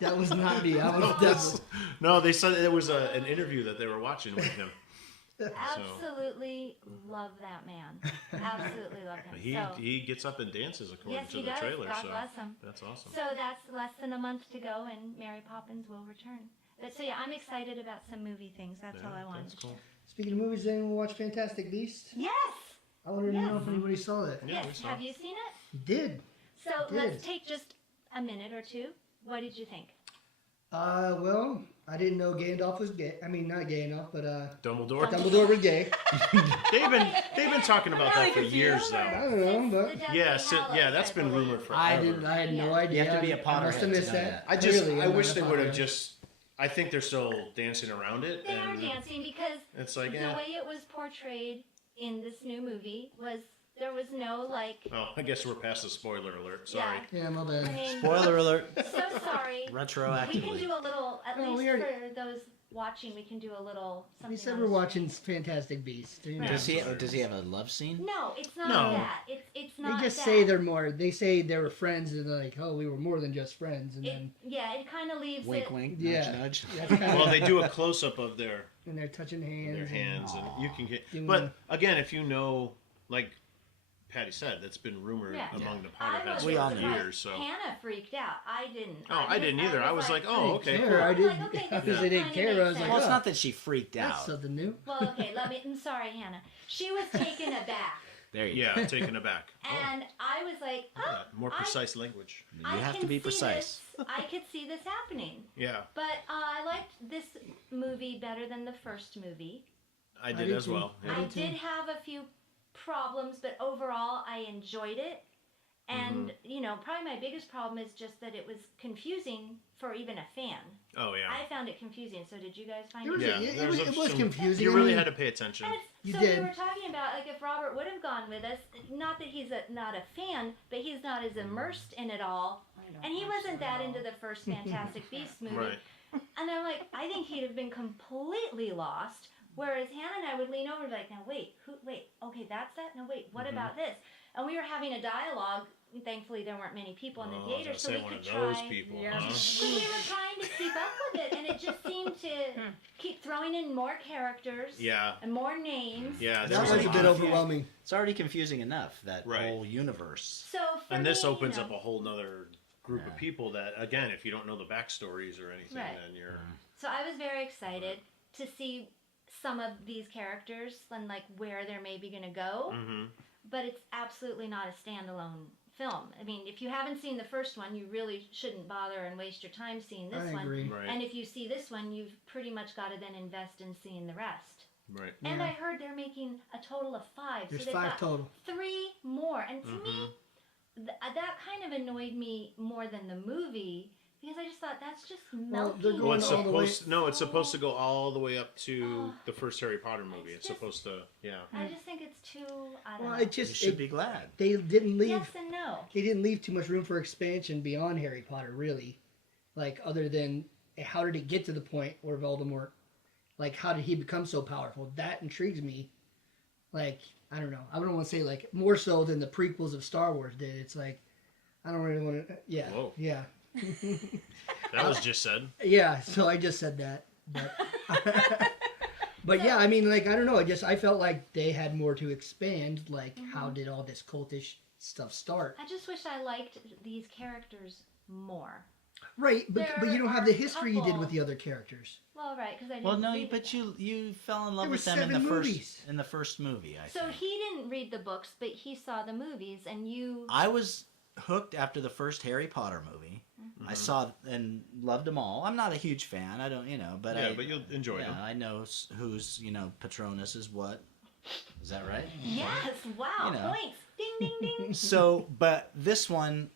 That was not me. I was definitely. No, they said it was an interview that they were watching with him. Absolutely love that man. Absolutely love him. He gets up and dances according Yes, to he the does. trailer. God so bless him. that's awesome. So that's less than a month to go, and Mary Poppins will return. But so yeah, I'm excited about some movie things. That's all I wanted That's to cool. share. Speaking of movies, anyone watch Fantastic Beasts? Yes. I wanted to Yes. know if anybody saw that. Yeah, we Yes. saw. Have you seen it? You did. So Did. let's take just a minute or two. What did you think? Well, I didn't know Gandalf was gay. I mean, not Gandalf, but Dumbledore. Dumbledore was gay. They've been talking about that for years I though. don't know, but Yeah, that's been rumored forever. I had no idea. You have to be a I Potterhead must have to missed know that. that. I wish they would have just. I think they're still dancing around it. They are and dancing because It's like, the way it was portrayed in this new movie was there was no like. Oh, I guess we're past the spoiler alert. Sorry. Yeah, my I bad. mean, Spoiler alert. so sorry. We can Retroactively. do a little, at No, least we already- for those watching, we can do a little something. We said on we're the watching Fantastic Beasts. You know. Does he have a love scene? screen. No, it's not No. that. It's not. They just that. say they're more. They say they were friends, and they're like, oh, we were more than just friends, and then It kind of leaves Wink, it. wink. Yeah. Nudge, nudge. that's kind Well, of. they do a close up of their And they're touching hands. and you can get. Doing But again, if you know, like Patty said, that's been rumored Yeah. among the I Potterheads was We all for knew. years. So. Hannah freaked out. I didn't. Oh, I didn't either. I was like, I oh, didn't okay, care. cool. I I'm didn't. like, okay, Because this they didn't kinda care. I makes was like, Well, it's oh, not that she freaked that's out. something new. Well, okay. I'm sorry, Hannah. She was taken aback, There you Yeah, taken aback. and I was like, Yeah, oh, more precise language. go. I You have can to be see precise. This. I could see this happening. Yeah, But I liked this movie better than the first movie. I did did as too. well. Yeah. I I did too. did have a few problems, but overall I enjoyed it. And, probably my biggest problem is just that it was confusing for even a fan. Oh yeah. I found it confusing. So did you guys find It was, it? Yeah, it, there was, was it was some- confusing. You I really mean, had to pay attention. And it's, You so did. we were talking about, like, if Robert would have gone with us, not that he's not a fan, but he's not as immersed in it all. And he wasn't that into the first Fantastic Beasts movie. Right. And I'm like, I think he'd have been completely lost. Whereas Hannah and I would lean over and be like, now wait, okay, that's that? No, wait, what about this? And we were having a dialogue. Thankfully, there weren't many people in the Oh, I was theater, gonna so say we one could of try. those people, Yeah. huh? But we were trying to keep up with it, and it just seemed to keep throwing in more characters Yeah, and more names. yeah. There that was was a a lot bit of- overwhelming. It's already confusing enough, that Right. whole universe. So for And this me, opens up a whole nother group of people that, again, if you don't know the backstories or anything, Right. then you're. So I was very excited to see some of these characters and like where they're maybe going to go. Mm-hmm. But it's absolutely not a standalone film. I mean, if you haven't seen the first one, you really shouldn't bother and waste your time seeing this I one. agree. Right. And if you see this one, you've pretty much got to then invest in seeing the rest. Right. And Yeah. I heard they're making a total of 5. There's so they've 5 got total. 3 more. And to Mm-hmm. me, that kind of annoyed me more than the movie because I just thought that's just Well, milking. they're Well, going it's all the way- supposed no, it's supposed to go all the way up to the first Harry Potter movie. It's just- supposed to, yeah. I just think it's too. I don't Well, know. it You just should be glad. they didn't leave. Yes and no. They didn't leave too much room for expansion beyond Harry Potter, really. Like, other than how did it get to the point where Voldemort, like, how did he become so powerful? That intrigues me. Like, I don't know. I don't want to say, like, more so than the prequels of Star Wars did. It's like, I don't really want to. Yeah. Whoa. Yeah. That was just said. Yeah, so I just said that. But yeah, I mean, like, I don't know. I felt like they had more to expand. Like, how did all this cultish stuff start? I just wish I liked these characters more. Right, but There you don't have are the a history you did couple- with the other characters. Well, right, because I didn't. Well, no, read but the books. you fell in love There with were them in the 7 movies. first movie. I So think. he didn't read the books, but he saw the movies, and you. I was hooked after the first Harry Potter movie. Mm-hmm. I saw and loved them all. I'm not a huge fan. I don't, but Yeah, but you'll enjoy yeah, them. I know who's Patronus is what. Is that right? Yes! Wow! You know. Points! Ding, ding, ding! So, but this one,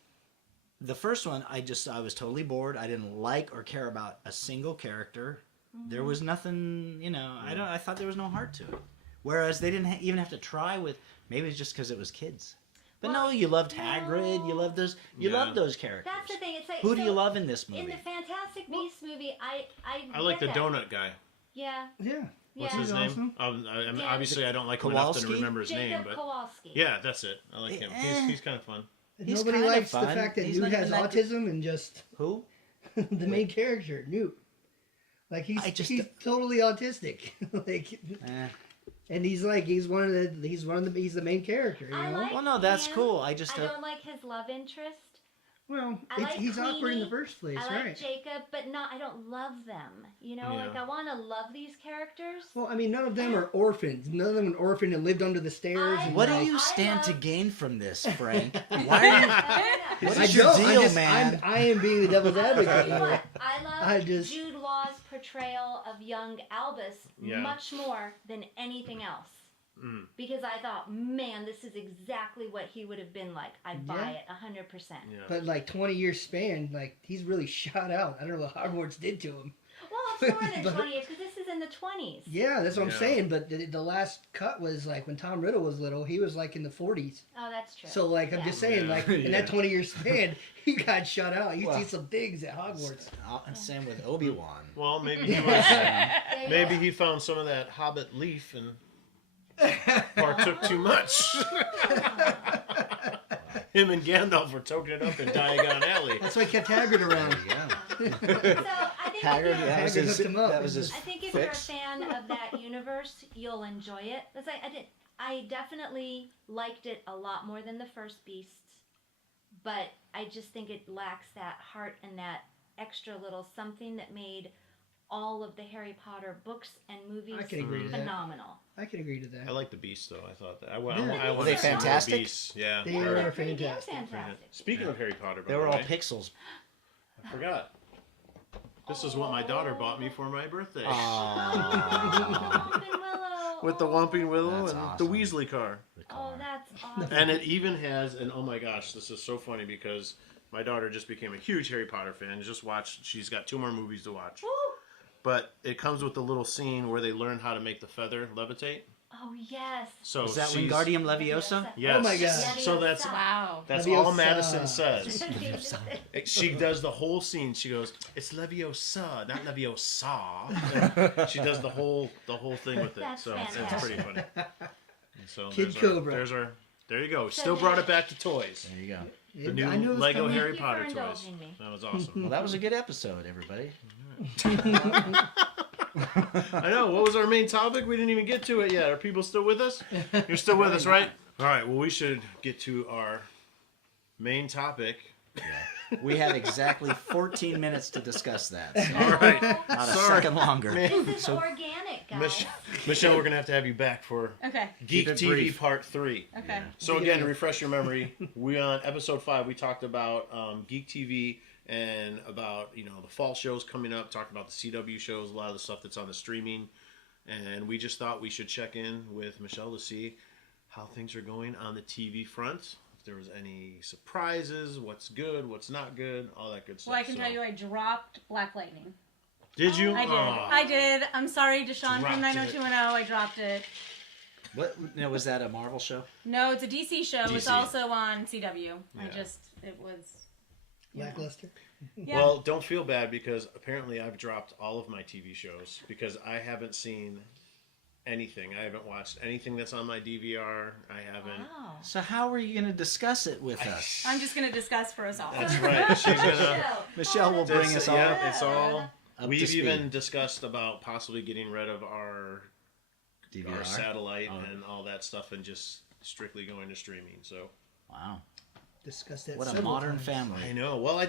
the first one, I was totally bored. I didn't like or care about a single character. There was nothing, I thought there was no heart to it. Whereas they didn't even have to try with. Maybe it's just because it was kids. But no, you loved Hagrid. You loved those. You loved those characters. That's the thing. It's like, Who do you love in this movie? In the Fantastic Beasts movie, I like the get that. donut guy. Yeah. Yeah. What's Yeah. his He's name? awesome. I mean, Yeah. obviously, I don't like him enough to Kowalski? remember his name, Jacob but Kowalski. yeah, that's it. I like him. He's kind of fun. He's Nobody kinda likes the fun. fact that He's Newt not has even that autism and just Who? the main character, Newt. Like he's totally autistic. Like, and he's the main character. You know? like Well, no, that's him. cool. I I don't like his love interest. Well, I like he's awkward in the Queenie. first place, I like right? Jacob, but I don't love them. You know, Yeah. like I want to love these characters. Well, I mean, none of them are orphans. None of them are orphaned and lived under the stairs. And What do like, you I stand to love- gain from this, Frank? Why are you? What I is your don't. deal, man? I am being the devil's I'll tell advocate you here. what, I love I just- Jude Law's portrayal of young Albus Yeah. much more than anything else. Because I thought, man, this is exactly what he would have been like. I buy it 100%. Yeah. But like 20 years span, like he's really shot out. I don't know what Hogwarts did to him. Well, it's more than But- 20 years because this is in the 20s. Yeah, that's what I'm Yeah. saying. But the last cut was like when Tom Riddle was little, he was like in the 40s. Oh, that's true. So like I'm Yeah. just saying, Yeah. like in that Yeah. 20-year span, he got shut out. You Well- see some things at Hogwarts. Same with Obi-Wan. Well, maybe he was. There you Maybe go. he found some of that Hobbit leaf and partook too much. Him and Gandalf were toking it up in Diagon Alley. That's why I kept Hagrid around. Yeah. So I think Haggard, if you're- that was Haggard his. hooked him up. That was his I think if fix. you're a fan of that universe, you'll enjoy it. It's like I definitely liked it a lot more than the first Beasts, but I just think it lacks that heart and that extra little something that made all of the Harry Potter books and movies I can agree to that. phenomenal. I can agree to that. I like the Beasts, though. I thought that. I Were wanted they to see more fantastic? Beasts. Yeah. They Yeah, were they're pretty damn fantastic. fantastic. Speaking of Harry Potter, by They the were all way, pixels. I forgot. This is what my daughter bought me for my birthday. Aww. Whomping Willow. With the Whomping Willow That's and awesome. the Weasley car. Oh, that's awesome. And it even has, and oh my gosh, this is so funny because my daughter just became a huge Harry Potter fan. Just watched, she's got 2 more movies to watch. Woo! But it comes with a little scene where they learn how to make the feather levitate. Oh yes. So Is that she's- Wingardium Leviosa? Yes. Oh my God. So that's Wow. all Leviosa. Madison says. She does the whole scene. She goes, "It's Leviosa, not Leviosa." And she does the whole thing with it. That's so it's fantastic. pretty funny. And so Kid there's Cobra. there you go. Still brought it back to toys. There you go. The new I knew it was Lego coming. Harry Thank you Potter for toys. indulging me. That was awesome. Well, that was a good episode, everybody. I know. What was our main topic? We didn't even get to it yet. Are people still with us? You're still with us, right? All right. Well, we should get to our main topic. We had exactly 14 minutes to discuss that. So All right. not a Sorry. second longer. This is organic, guys. Michelle, we're gonna have you back for Okay. Geek Keep it TV brief. Part 3. Okay. So again, to refresh your memory, we on episode 5 we talked about Geek TV and about the fall shows coming up. Talked about the CW shows, a lot of the stuff that's on the streaming, and we just thought we should check in with Michelle to see how things are going on the TV front. If there was any surprises, what's good, what's not good, all that good stuff. Well, I can So- tell you I dropped Black Lightning. Did you? I did. Aw. I did. I'm sorry, Deshaun Dropped from 90210. I dropped it. What? Now, was that a Marvel show? No, it's a DC show. It's DC. also on CW. Yeah. It was. Lackluster. Yeah. Well, don't feel bad because apparently I've dropped all of my TV shows because I haven't seen anything. I haven't watched anything that's on my DVR. I haven't. Wow. So how are you going to discuss it with us? I'm just going to discuss for us all. That's right. She's gonna. Michelle will bring us all Yeah, it's all. up to We've speed. even discussed about possibly getting rid of our DVR. satellite Oh. and all that stuff and just strictly going to streaming. So Wow. Discussed that. What a several modern times. family. I know. Well, I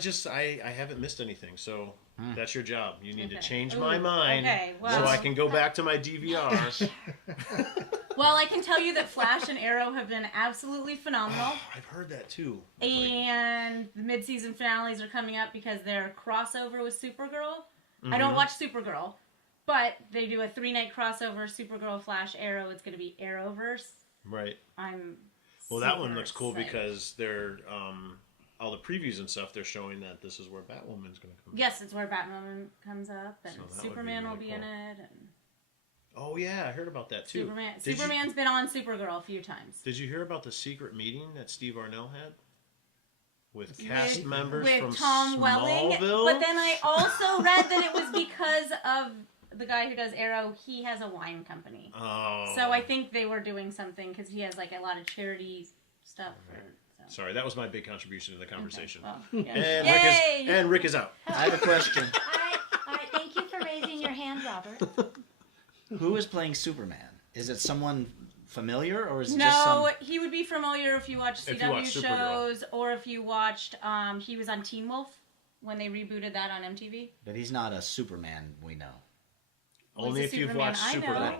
haven't missed anything. So that's your job. You need to Okay. change Ooh, my mind okay, so well- I can go back to my DVRs. Well, I can tell you that Flash and Arrow have been absolutely phenomenal. I've heard that too. It's like- And the mid-season finales are coming up because they're crossover with Supergirl. I Mm-hmm. don't watch Supergirl, but they do a 3-night crossover, Supergirl, Flash, Arrow. It's going to be Arrowverse. right. I'm Well, that super one looks cool excited. because they're all the previews and stuff. They're showing that this is where Batwoman's going to come. Yes, it's where Batman comes up, and So that would be Superman will really be in cool. it. And Oh yeah, I heard about that too. Superman's been on Supergirl a few times. Did you hear about the secret meeting that Steve Arnell had with cast members from Tom Welling? Smallville? But then I also read that it was because of the guy who does Arrow. He has a wine company. Oh. So I think they were doing something because he has like a lot of charity stuff. Sorry, that was my big contribution to the conversation. Okay. Well, yeah. And Rick is out. I have a question. All right, thank you for raising your hand, Robert. Who is playing Superman? Is it someone familiar, or is it No, just some... he would be familiar if you watched If CW you watched shows, or if you watched, he was on Teen Wolf when they rebooted that on MTV. But he's not a Superman we know. Only if you've watched Superman.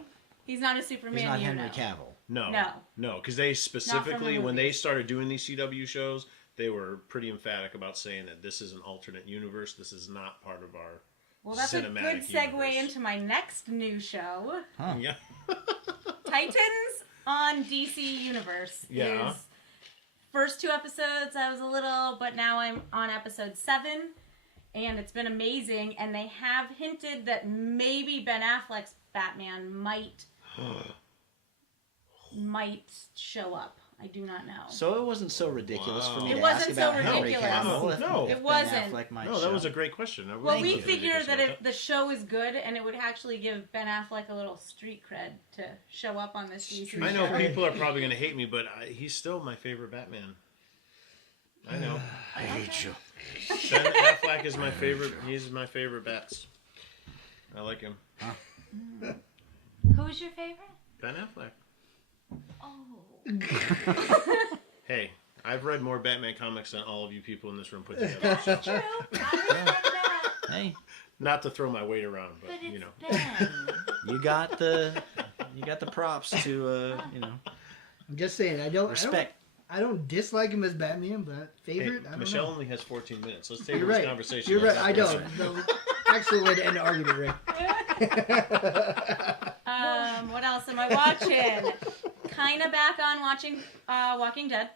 He's not a Superman. He's not you Henry know. Cavill. No, because they specifically, the when they movies. started doing these CW shows, they were pretty emphatic about saying that this is an alternate universe. This is not part of our Well, that's a cinematic good segue universe. into my next new show. Huh. Yeah. Titans on DC Universe. Yeah. Is first 2 episodes, I was a little, but now I'm on episode 7. And it's been amazing. And they have hinted that maybe Ben Affleck's Batman might show up. I do not know. So it wasn't so ridiculous for me It to wasn't ask so about Henry ridiculous. Cavill. No, if it Ben wasn't. Affleck might No, that show. was a great question. Well, Thank we you for figure thinking that about if the show is good, and it would actually give Ben Affleck a little street cred to show up on this DC I know show. people are probably going to hate me, but he's still my favorite Batman. I know. I hate you. Ben Affleck is my favorite. He's my favorite Bats. I like him. Who's your favorite? Ben Affleck. Oh. Hey, I've read more Batman comics than all of you people in this room put together. So. True. I respect that. Hey, Not to throw my weight around, but, But it's you know. Ben. you got the props to I'm just saying, respect. I don't dislike him as Batman, but favorite, I don't Michelle know. only has 14 minutes. Let's take You're this right. conversation. You're right. Let's I go. don't. No, excellent way to end the argument, Rick. What else am I watching? Kind of back on watching Walking Dead.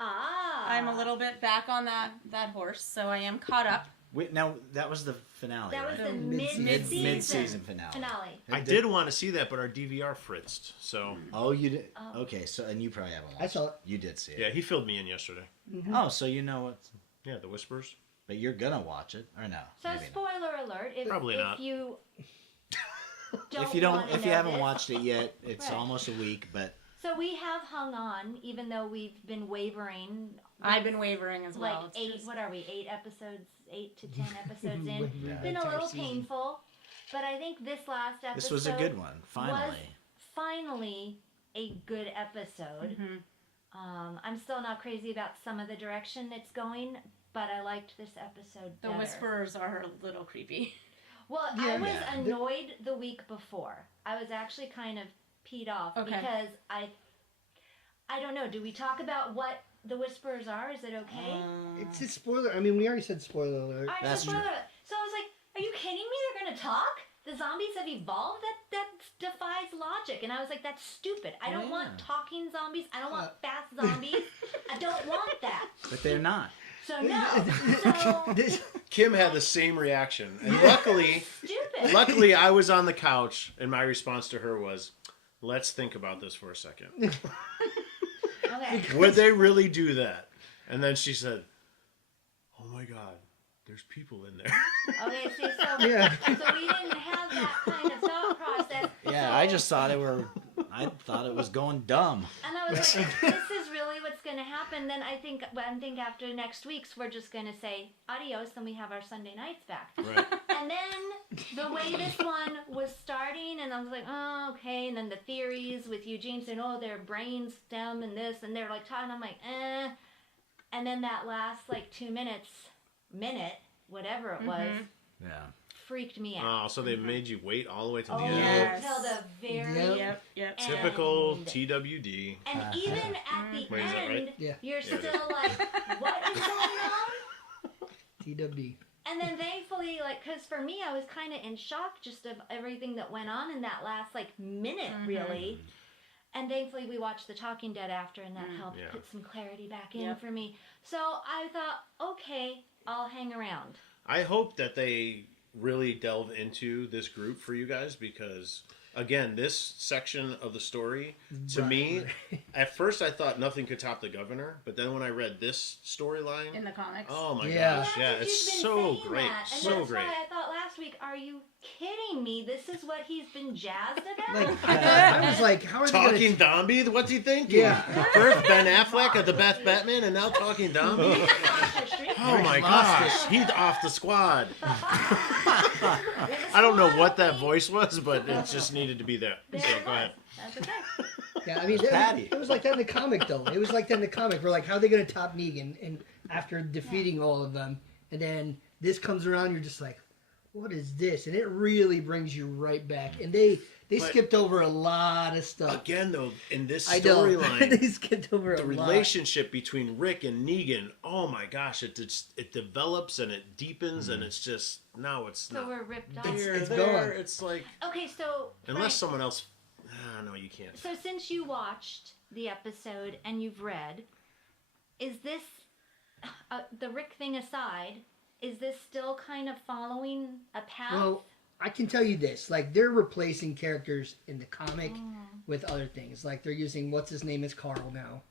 I'm a little bit back on that horse, so I am caught up. Wait, now that was the finale, That was right? the Mid-season. Mid-season finale. I did want to see that, but our DVR fritzed. So, Oh, you did? Oh. Okay, so, and you probably haven't watched I saw it. You did see it. yeah, he filled me in yesterday. Oh, so you know what? Yeah, The Whispers. But you're gonna watch it, or no? So Maybe not. spoiler alert, Probably if not. you If you wanna if you know haven't this. watched it yet, it's Right. almost a week. But So we have hung on, even though we've been wavering. I've been wavering as like well. It's 8, just- what are we, 8 episodes, 8 to 10 episodes in. Yeah. Been a Entire little season. painful, but I think this last episode this was a good one. Finally, finally a good episode. I'm still not crazy about some of the direction it's going, but I liked this episode The better. Whisperers are a little creepy. Well, Yeah. I was Yeah. annoyed the week before. I was actually kind of peed off because I don't know. Do we talk about what the Whisperers are? Is it okay? It's a spoiler. I mean, we already said spoiler alert. All right, that's so true. spoiler alert. So I was like, are you kidding me? They're going to talk? The zombies have evolved? That defies logic. And I was like, that's stupid. I don't want yeah. talking zombies. I don't want fast zombies. I don't want that. but they're not. So no. So Kim had the same reaction, and luckily, stupid. I was on the couch, and my response to her was, "Let's think about this for a second. Okay. Would they really do that?" And then she said, "Oh my God, there's people in there." Okay, see, so, Yeah. so we didn't have that kind of thought process. Yeah, So- I just thought it was going dumb. And I was like, this is really what's going to happen. Then I think after next week's, we're just going to say adios, and we have our Sunday nights back. Right. And then the way this one was starting, and I was like, oh, okay. And then the theories with Eugene saying, oh, their brain stem and this, and they're like talking. I'm like, eh. And then that last like 2 minute, whatever it was, Yeah. freaked me out. Oh, so they made you wait all the way to the Oh, end. Yes. till the very Yep. Yep. Typical end. TWD. And even at the Wait, is that end, right? Yeah. you're Yeah, it still like, what is going on? TWD. And then thankfully, like, because for me, I was kind of in shock just of everything that went on in that last, like, minute, really. And thankfully, we watched The Talking Dead after, and that helped Yeah. put some clarity back in Yep. for me. So I thought, okay, I'll hang around. I hope that they really delve into this group for you guys because again, this section of the story, to me, at first I thought nothing could top the governor, but then when I read this storyline, In the comics. oh my Yeah. gosh, yeah, That's what it's you've been so saying great, that, and so that's great. why I thought last week, are you kidding me? This is what he's been jazzed about? Like I was like, how are they Talking gonna? zombie? What's he thinking? Yeah. First Ben Affleck at the Best Batman, and now talking zombie? Oh my gosh, he's off the squad. I don't know what that voice was, but it just needed to be there. There So it go ahead. was. That's okay. Yeah, I mean, Patty. it was like that in the comic though. It was like that in the comic. We're like, how are they gonna top Negan? And after defeating all of them, and then this comes around, you're just like, what is this? And it really brings you right back. And they But- skipped over a lot of stuff. Again, though, in this I know. storyline, They skipped over the a lot. relationship between Rick and Negan, oh my gosh, it develops and it deepens, and it's just, now it's So not we're ripped off. It's there. gone. It's like, Okay, so unless Frank, someone else, no, you can't. so since you watched the episode and you've read, is this the Rick thing aside? Is this still kind of following a path? Well, I can tell you this: like they're replacing characters in the comic with other things. Like they're using what's his name as Carl now.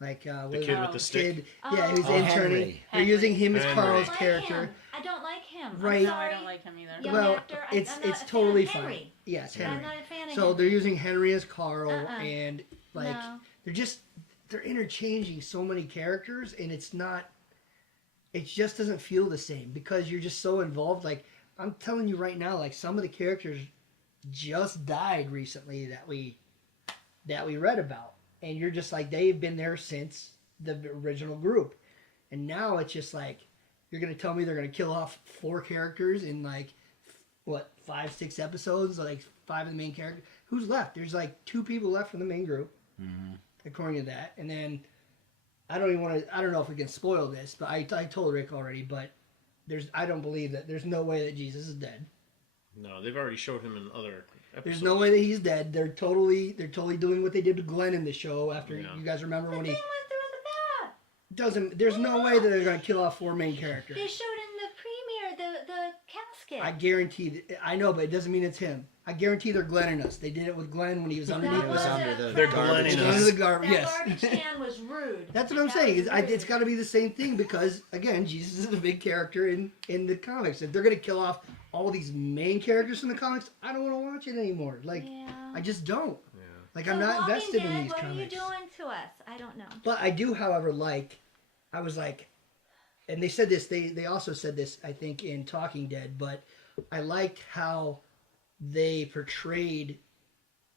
Like The kid with the stick? Kid, yeah, who's Oh. interning. Henry. They're using him as Henry. Carl's I don't like character. him. I don't like him. Right. I'm No, I sorry. don't like him either. Young Well, actor. it's I'm not a fan totally of fine. Henry. Yes, I'm Henry. not a fan of So him. they're using Henry as Carl, Uh-uh. and like No. they're interchanging so many characters, and it's not. It just doesn't feel the same because you're just so involved. Like I'm telling you right now, like some of the characters just died recently that we read about, and you're just like they've been there since the original group, and now it's just like you're gonna tell me they're gonna kill off 4 characters in like what 5-6 episodes, like 5 of the main characters. Who's left? There's like 2 people left from the main group, according to that, and then I don't know if we can spoil this, but I told Rick already, but I don't believe that there's no way that Jesus is dead. No, they've already showed him in other episodes. There's no way that he's dead. They're totally doing what they did to Glenn in the show after Yeah. you guys remember The when thing he went through the bat. there's no way that they're going to kill off 4 main characters. They showed in the premiere the casket. I guarantee I know, but it doesn't mean it's him. I guarantee they're Glenning us. They did it with Glenn when he was underneath That was was under a the They're garbage. Glenning Under us. the garbage. That Yes. garbage can was rude. That's what I'm That saying. was It's rude. got to be the same thing because again, Jesus is a big character in the comics. If they're gonna kill off all these main characters in the comics, I don't want to watch it anymore. Like Yeah. I just don't. Yeah. Like So I'm not Walking invested Dead, in these what comics. are you doing to us? I don't know. But I do, however, I was like, and they said this. They also said this, I think, in Talking Dead. But I liked how they portrayed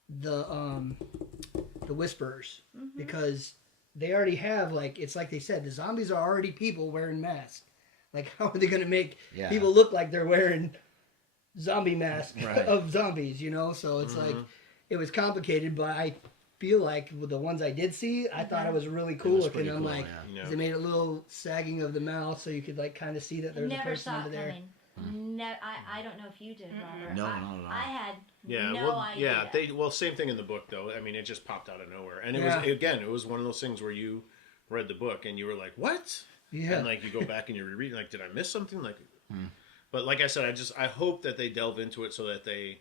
the Whisperers because they already have it's like they said the zombies are already people wearing masks. Like how are they going to make Yeah. people look like they're wearing zombie masks Right. of zombies? So it's like it was complicated, but I feel like with the ones I did see, I thought it was really cool was looking. pretty I'm cool, like, yeah. 'cause they made a little sagging of the mouth so you could kind of see that there was a Never person saw under it there. coming. I don't know if you did, Robert. No, I, not at all. I had Yeah, no well, idea. yeah, same thing in the book though. I mean, it just popped out of nowhere, and Yeah. it was one of those things where you read the book and you were like, "What?" Yeah. And you go back and you reread, did I miss something? But like I said, I hope that they delve into it so that they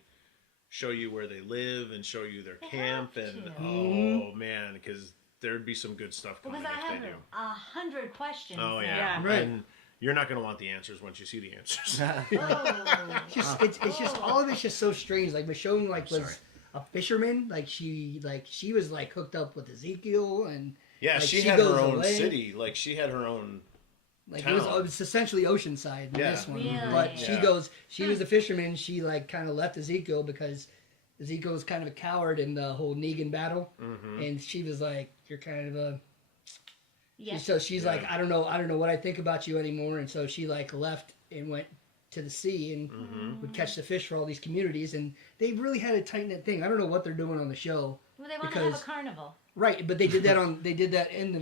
show you where they live and show you their They camp, have and to. oh man, because there'd be some good stuff coming because I if have they do. 100 questions. Oh now. yeah, Right. And you're not going to want the answers once you see the answers. Oh. It's just all of it's just so strange. Like Michonne was Sorry. a fisherman. She was hooked up with Ezekiel and Yeah, Like, she she had her goes own away. city. She had her own. it Town. was essentially Oceanside in Yeah. this one. Really? But Yeah. she was a fisherman. She kind of left Ezekiel because Ezekiel was kind of a coward in the whole Negan battle, and she was like, "You're kind of a." Yes. So she's Yeah. like, I don't know what I think about you anymore, and so she left and went to the sea and would catch the fish for all these communities, and they really had a tight knit thing. I don't know what they're doing on the show, Well, they want to have because- a carnival. right? But they did that in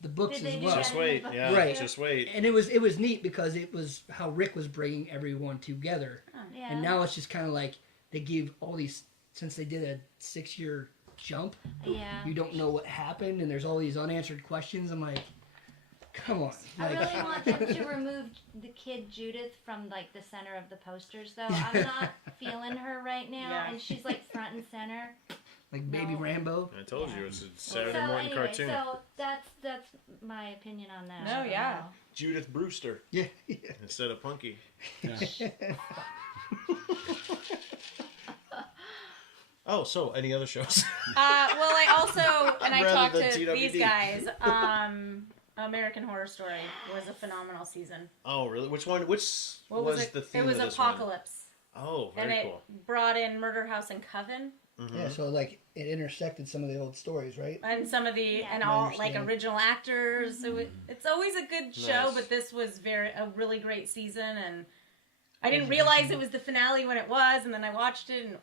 the books Did they as do well. that? Just wait, yeah. Right. Just wait. And it was neat because it was how Rick was bringing everyone together, Yeah. and now it's just kind of like they give all these, since they did a 6-year jump, Yeah. you don't know what happened, and there's all these unanswered questions. I'm like, come on, I really want them to remove the kid Judith from the center of the posters, though. I'm not feeling her right now, Yeah. and she's like front and center. Like Baby No. Rambo. I told you it's a Saturday So morning anyway, cartoon. so that's my opinion on that. No, yeah. Judith Brewster Yeah. instead of Punky. Oh, so any other shows? Well, I also, and I Rather talked than to these TWD. guys. American Horror Story was a phenomenal season. Oh, really? Which one? Which What was was it? the theme It was of this Apocalypse, one? Oh, and very it cool. brought in Murder House and Coven, Yeah, so like it intersected some of the old stories, right? and some of the Yeah. and I all like understand. original actors. So it's always a good show, Nice. but this was a really great season, and I didn't realize it was the finale when it was, and then I watched it, and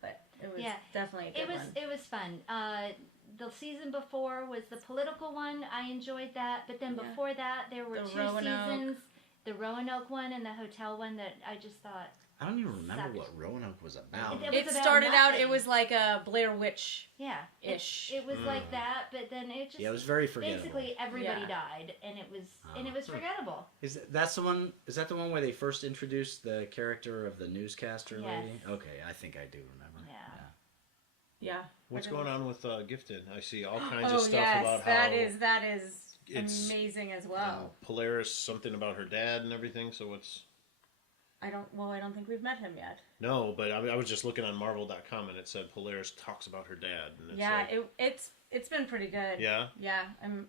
but it was Yeah. definitely a good one. It was fun. The season before was the political one. I enjoyed that, but then Yeah. before that, there were The 2 Roanoke. seasons. The Roanoke one and the hotel one that I just thought. I don't even remember Sucked. what Roanoke was about. It It was about started out. nothing. It was like a Blair Witch. Yeah, Ish. It was like that, but then it just Yeah, it was very forgettable. basically everybody Yeah. died, and it was forgettable. That's the one? Is that the one where they first introduced the character of the newscaster Yes. lady? Okay, I think I do remember. Yeah. Yeah. What's I going don't- on with Gifted? I see all kinds Oh of stuff yes, about how that is it's- amazing as well. Polaris, something about her dad and everything. So what's... I don't think we've met him yet. No, but I was just looking on Marvel.com and it said Polaris talks about her dad. And it's Yeah, like, it's been pretty good. yeah, Yeah,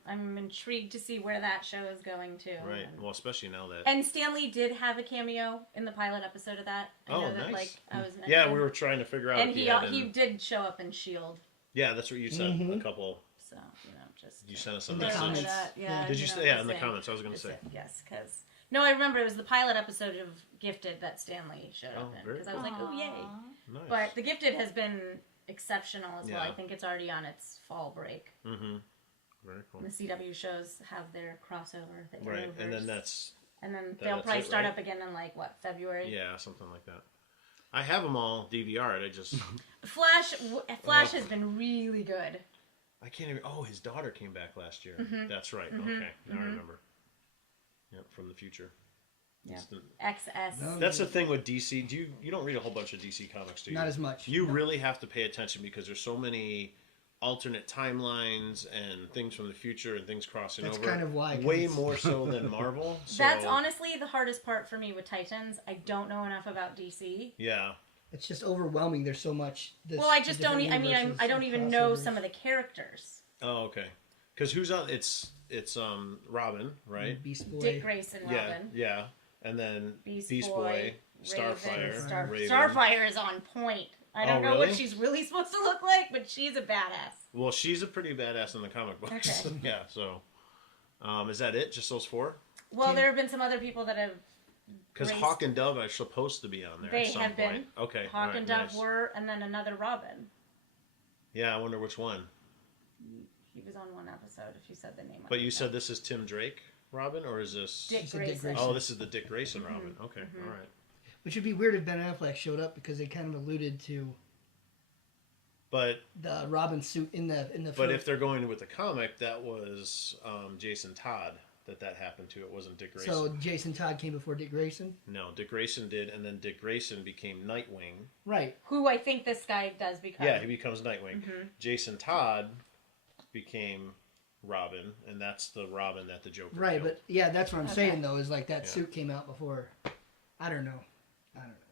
I'm intrigued to see where that show is going to. right. Well, especially now that... And Stanley did have a cameo in the pilot episode of that. I Oh, know that, nice. like I was mentioning. Yeah, we were trying to figure out And if he had he an- did show up in Shield, Yeah, that's what you said. Mhm. A couple... so just You sent us a In the message. comments. That, yeah. Did you know, say? Yeah, just in the saying. comments. I was going to Just say. saying, yes, because no, I remember it was the pilot episode of Gifted that Stanley showed up Oh, in very because I was like, oh yay! Aw. Nice. But the Gifted has been exceptional as well. Yeah. I think it's already on its fall break. Mm-hmm. Very cool. The CW shows have their crossover, the Right, and then Arrowverse. and then that's they'll probably it, start right? up again in like what, February? yeah, something like that. I have them all DVR'd. I just Flash has been really good. I can't even. Oh, his daughter came back last year. Mhm. That's right. Mhm. Okay, now I Mhm. remember. Yep, from the future. Yeah. It's the- XS. No. that's the thing with DC. You don't read a whole bunch of DC comics, do you? Not as much. You really have to pay attention because there's so many alternate timelines and things from the future and things crossing That's over. kind of why. 'cause way it's- more so than Marvel. So, That's honestly the hardest part for me with Titans. I don't know enough about DC. Yeah. It's just overwhelming. There's so much. Well, I just don't. I mean, I don't even know some of the characters. Oh, okay. Because who's on? It's Robin, right? Beast Boy. Dick Grayson, Yeah, Robin. yeah. And then Beast Beast Boy, Boy, Starfire, Raven. Raven. Starfire is on point. I don't know really? what she's really supposed to look like, but she's a badass. Well, she's a pretty badass in the comic books. Okay. Yeah. So, is that it? Just those 4? Well, there have been some other people that have. Because Grace- Hawk and Dove are supposed to be on there. They at some have point. been. Okay. Hawk alright, and Dove nice. were, and then another Robin. Yeah, I wonder which one. He was on one episode. If you said the name. I But don't you know. said this is Tim Drake Robin, or is this? Dick She said Dick Grayson. Grayson. Oh, this is the Dick Grayson Robin. Okay. Mhm. All right. Which would be weird if Ben Affleck showed up because they kind of alluded to But the Robin suit in the But film. if they're going with the comic, that was Jason Todd that happened to. It wasn't Dick Grayson. So Jason Todd came before Dick Grayson. No, Dick Grayson did, and then Dick Grayson became Nightwing. Right. Who I think this guy does become. Yeah, he becomes Nightwing. Mhm. Jason Todd became Robin, and that's the Robin that the Joker Right, killed. but yeah, that's what I'm Okay. saying though. Is like that Yeah. suit came out before. I don't know.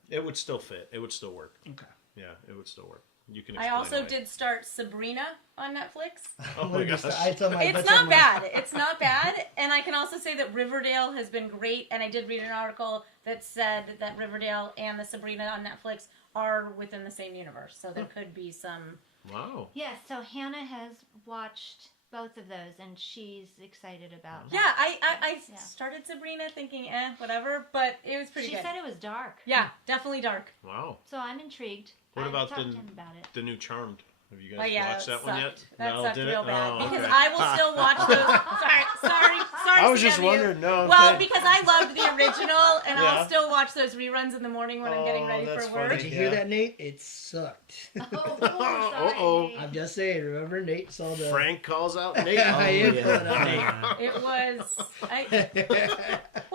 It would still fit. It would still work. Okay. Yeah, it would still work. You can. I explain also away. did start Sabrina on Netflix. Oh my gosh. I tell my, It's that's on not my- bad. It's not bad. And I can also say that Riverdale has been great. And I did read an article that said that Riverdale and the Sabrina on Netflix are within the same universe. So there could be some. Wow. Yes, so Hannah has watched both of those, and she's excited about that. Yeah, I Yeah. started Sabrina thinking, whatever. But it was pretty She good. said it was dark. Yeah, definitely dark. Wow. So I'm intrigued. What I about talked the- to him about it. The new Charmed. Have you guys Oh yeah, watched that sucked. one yet? That No, sucked did real it? bad. Oh, Because okay. I will still watch those. Sorry. I was just CW. wondering. No. Well, okay. because I loved the original, and Yeah. I'll still watch those reruns in the morning when I'm getting Oh, ready that's for work. funny. Did you hear Yeah. that, Nate? It sucked. Oh, Uh-oh. I'm just saying. Remember, Nate saw the. Frank calls out Nate. I am yeah. pulling out Nate. It was.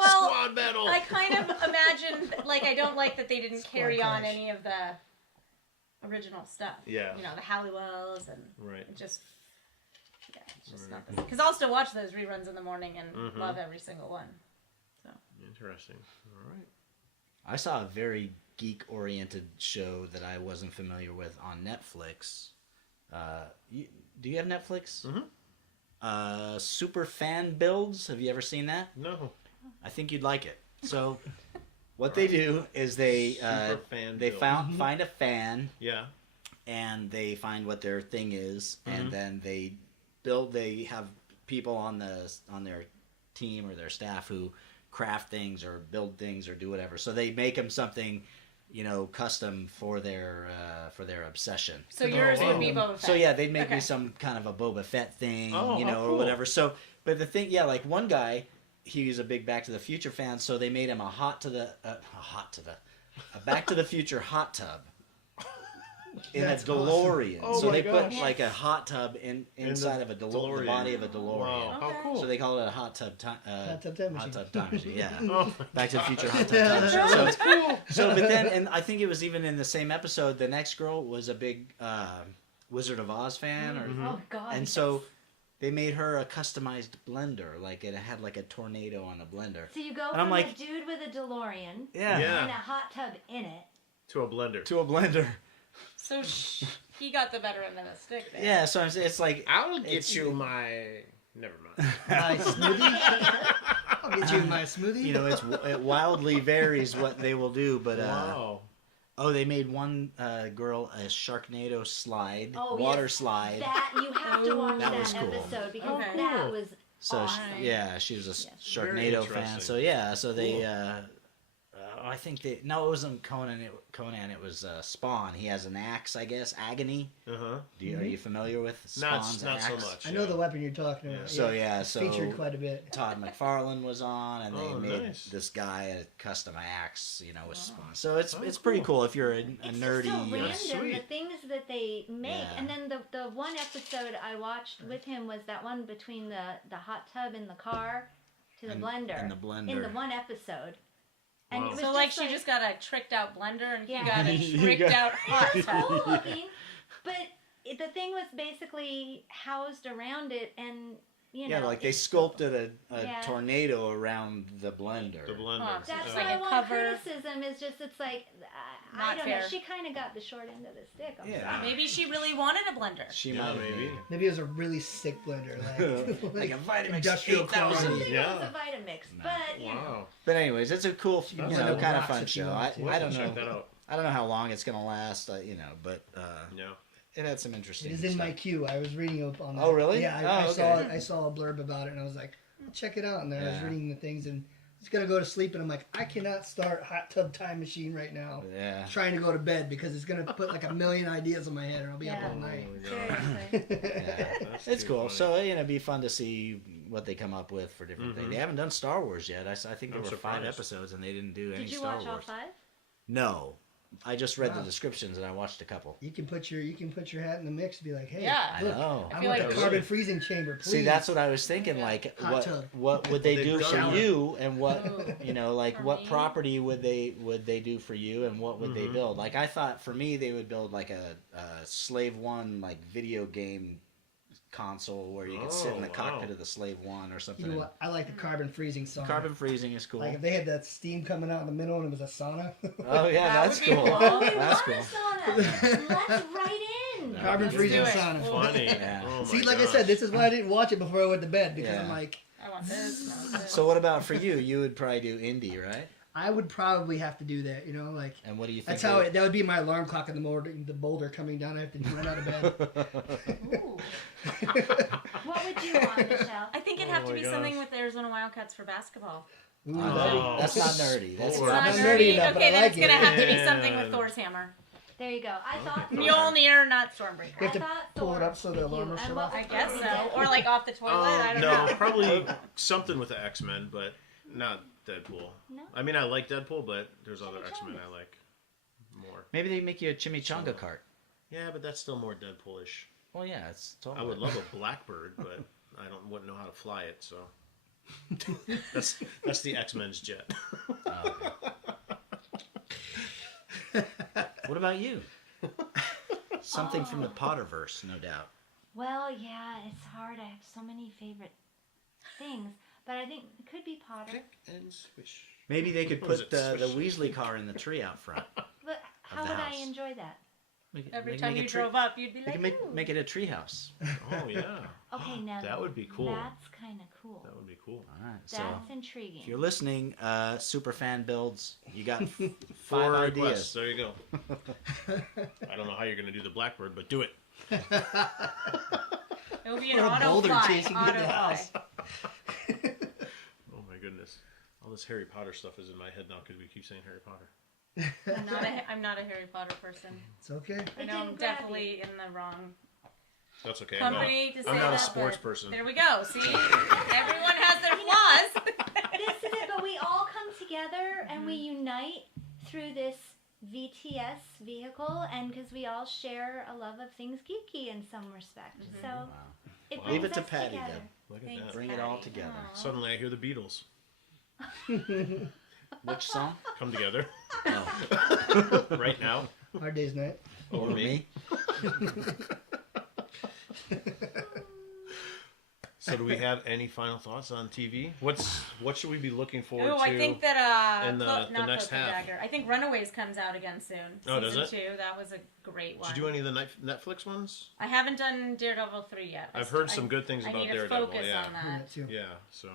Well, Squad battle. I kind of imagine, like, I don't like that they didn't carry on Crash. any of the original stuff. Yeah. You know, the Halliwells and Right. it just, yeah, it's just not the same. Because I'll still watch those reruns in the morning and love every single one. So. Interesting. All right. I saw a very geek-oriented show that I wasn't familiar with on Netflix. Do you have Netflix? Mm-hmm. Super Fan Builds. Have you ever seen that? No. I think you'd like it. So, what they do is they Super fan they build. find a fan, Yeah. and they find what their thing is, and then they build. They have people on their team or their staff who craft things or build things or do whatever. So they make them something, custom for their obsession. So yours would be Boba Fett. So yeah, they'd make Okay. me some kind of a Boba Fett thing, Oh, how or cool. whatever. So, but the thing, yeah, like one guy, he was a big Back to the Future fan, so they made him a Back to the Future hot tub in That's a DeLorean. Oh so my they gosh. put like a hot tub inside of a DeLorean. the body of a DeLorean. Wow. How Okay. cool. So they call it a hot tub time time machine. Yeah. Oh, Back to the Future hot tub time machine. So it's cool. So, but then, and I think it was even in the same episode, the next girl was a big Wizard of Oz fan, or Oh God. and so they made her a customized blender, like it had like a tornado on the blender. So you go And I'm from like- a dude with a DeLorean Yeah. Yeah. and a hot tub in it. to a blender. To a blender. So he got the better end of the stick there. Yeah. So I'm saying it's like I'll get It's- you my. Never mind. My smoothie. I'll get you my smoothie. it wildly varies what they will do, but Wow. they made one girl a Sharknado slide, Oh, water yes. slide. That you have to watch That that, was cool. episode because Okay. that was So awesome. she was a Yes. Very Sharknado fan. interesting. So yeah, so they Cool. I think it wasn't Conan. It was Spawn. He has an axe, I guess. Agony. Uh huh. Are you familiar with Not Spawn's not axe? so much. I know the weapon you're talking about. So It's featured quite a bit. Todd McFarlane was on, and they Oh, made nice. this guy a custom axe, with Spawn. So it's pretty cool if you're a It's nerdy. just so random sweet. the things that they make, Yeah. and then the one episode I watched with him was that one between the hot tub in the car to the blender. And the blender. In the one episode. And Wow. it was So like she just got a tricked out blender and Yeah. he got a You tricked got- out hot It's tub. cool looking, but the thing was basically housed around it, and like they it's- sculpted a Yeah. tornado around the blender. The blender. Huh. That's It's my like a one cover. criticism is just it's like I Not don't know. fair. She kind of got the short end of the stick. I'm Yeah. sorry. Maybe she really wanted a blender. She Yeah, might maybe. Maybe it was a really sick blender, like a Vitamix industrial 8000. quality. Something Yeah. was a Vitamix, but Wow. But anyways, it's a cool, Sounds kind like of rocks fun if you show. want to. I don't Check that know. out. I don't know how long it's gonna last, but Yeah. it had some It interesting. is in stuff. my queue. I was reading up on that. Oh, really? Yeah, Oh, okay. I saw a blurb about it, and I was like, I'll check it out. And then I was Yeah. reading the things, and I was gonna go to sleep, and I'm like, I cannot start Hot Tub Time Machine right now. Yeah. Trying to go to bed because it's gonna put like a million ideas in my head, and I'll be up Yeah. all night. Oh, my God. seriously. Yeah. That's It's too cool. funny. So it'd be fun to see what they come up with for different Mm-hmm. things. They haven't done Star Wars yet. I think there I'm were 5 surprised. episodes, and they didn't do any Did you Star watch all Wars. 5? No, I just read the Wow. descriptions and I watched a couple. You can put your hat in the mix and be like, hey, Yeah. I look, know. I I feel want like the we carbon should. freezing chamber. Please. See, that's what I was thinking. Like, Hot tub. what would they They do for shower. you, and what Oh. like For what me? property would they do for you, and what would they Mhm. build? Like, I thought for me they would build like a Slave One like video game console where you could sit in the Oh, cockpit wow. of the Slave One or something. You know what? I like the carbon freezing sauna. Carbon freezing is cool. Like if they had that steam coming out in the middle and it was a sauna. Oh yeah, That that's would be cool. cool. That's We cool. want a sauna. Let's write in. Carbon Let's freezing do it. sauna. Funny. Yeah. Oh, my See, like I gosh. said, this is why I didn't watch it before I went to bed because Yeah. I'm like, I want this. No, this. So what about for you? You would probably do indie, right? I would probably have to do that. You know, like And what do you think? that's how that would be my alarm clock in the morning. The boulder coming down, I have to run out of bed. Ooh. What would you want, Michelle? I think it'd Oh have to my be gosh. something with the Arizona Wildcats for basketball. Ooh, Oh. That's not nerdy. That's It's Lord. not not nerdy. nerdy enough, but Okay, I then like it's gonna it. have to be something Man. with Thor's hammer. There you go. I thought Mjolnir, not Stormbreaker. You have to I thought pull it Thor. up so the Thank alarm you. will And shut what off. I was guess the so. Deadpool? Or like off the toilet. I don't no, know. probably something with the X-Men, but not Deadpool. No? I mean, I like Deadpool, but there's other X-Men I like more. Maybe they make you a chimichanga cart. Yeah, but that's still more Deadpoolish. Well, yeah, it's totally. I would love a Blackbird, but wouldn't know how to fly it, so. That's the X-Men's jet. What about you? Something from the Potterverse, no doubt. Well, yeah, it's hard. I have so many favorite things, but I think it could be Potter. And swish. Maybe they could What is put it, the Swish? Weasley car in the tree out front. But how the would house. I enjoy that? Every time you drove up, you'd be They like, can ooh. make it a tree house. Oh yeah. Okay, now That would be cool. That's kind of cool. That would be cool. All right. So That's intriguing. if you're listening, super fan builds, you got 5 4 ideas. requests. There you go. I don't know how you're going to do the Blackbird, but do it. It'll be an Or a auto boulder fly. chasing you in the house. Oh my goodness. All this Harry Potter stuff is in my head now because we keep saying Harry Potter. I'm not a Harry Potter person. It's okay. I know I'm didn't grab definitely in the wrong That's okay. company to say I'm not that, a sports but person. There we go. See, everyone has their flaws. This is it, but we all come together and we unite through this VTS vehicle, and because we all share a love of things geeky in some respect. So it Wow. brings Leave it to us Patty, together. then. Look at Thanks, that. Bring it all Patty. together. Aw. Suddenly I hear the Beatles Which song? come together Oh, right now. Hard day's night. Over me. So do we have any final thoughts on TV? What should we be looking forward Oh, to? I think that in the not next Cloak and half? Dagger. I think Runaways comes out again soon. Oh, does Season it? 2. That was a great one. Did you do any of the Netflix ones? I haven't done Daredevil 3 yet. I've heard some good things I about need to Daredevil. focus Yeah. on I heard that. that too. Yeah, so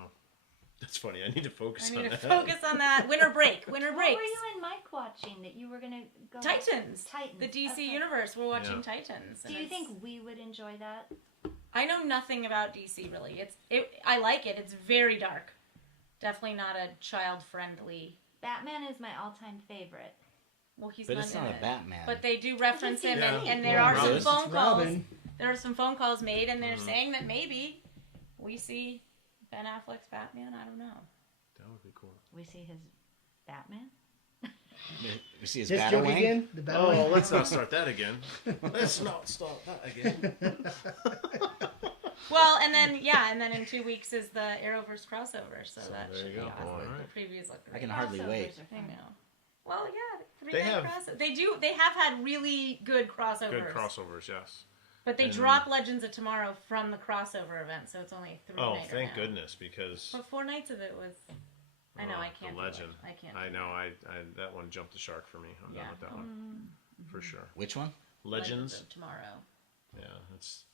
that's funny. I need to focus I on need to that. focus on that. Winter break. Winter What breaks. were you and Mike watching that you were gonna go? Titans. Titans. The DC Okay. universe. We're watching Yeah. Titans. Do and you it's- think we would enjoy that? I know nothing about DC really. I like it. It's very dark. Definitely not a child friendly. Batman is my all-time favorite. Well, he's but not it's in not a it. Batman. But they do reference him, Yeah. and there Well, are some Robin. phone It's calls. Robin. There are some phone calls made, and they're Mm-hmm. saying that maybe we see Ben Affleck's Batman. I don't know. That would be cool. We see his Batman. You see his This battle joke wing? again? The battle Oh, wing? let's not start that again. Let's not start that again. Well, and then in 2 weeks is the Arrowverse crossover, so that there should you be go. awesome. All right. The previews look I great. can hardly wait. Crossovers are I fun. know. Well, yeah, They three-night have- crossover. They have had really good crossovers. Good crossovers, yes. But they And- drop Legends of Tomorrow from the crossover event, so it's only a 3-nighter Oh, thank now. goodness, because But 4 nights of it was. I know, oh, I can't. The do it. legend. I can't. I do know. it. I that one jumped the shark for me. I'm done Yeah. with that one for sure. Which one? Legends. of Tomorrow. Yeah, it's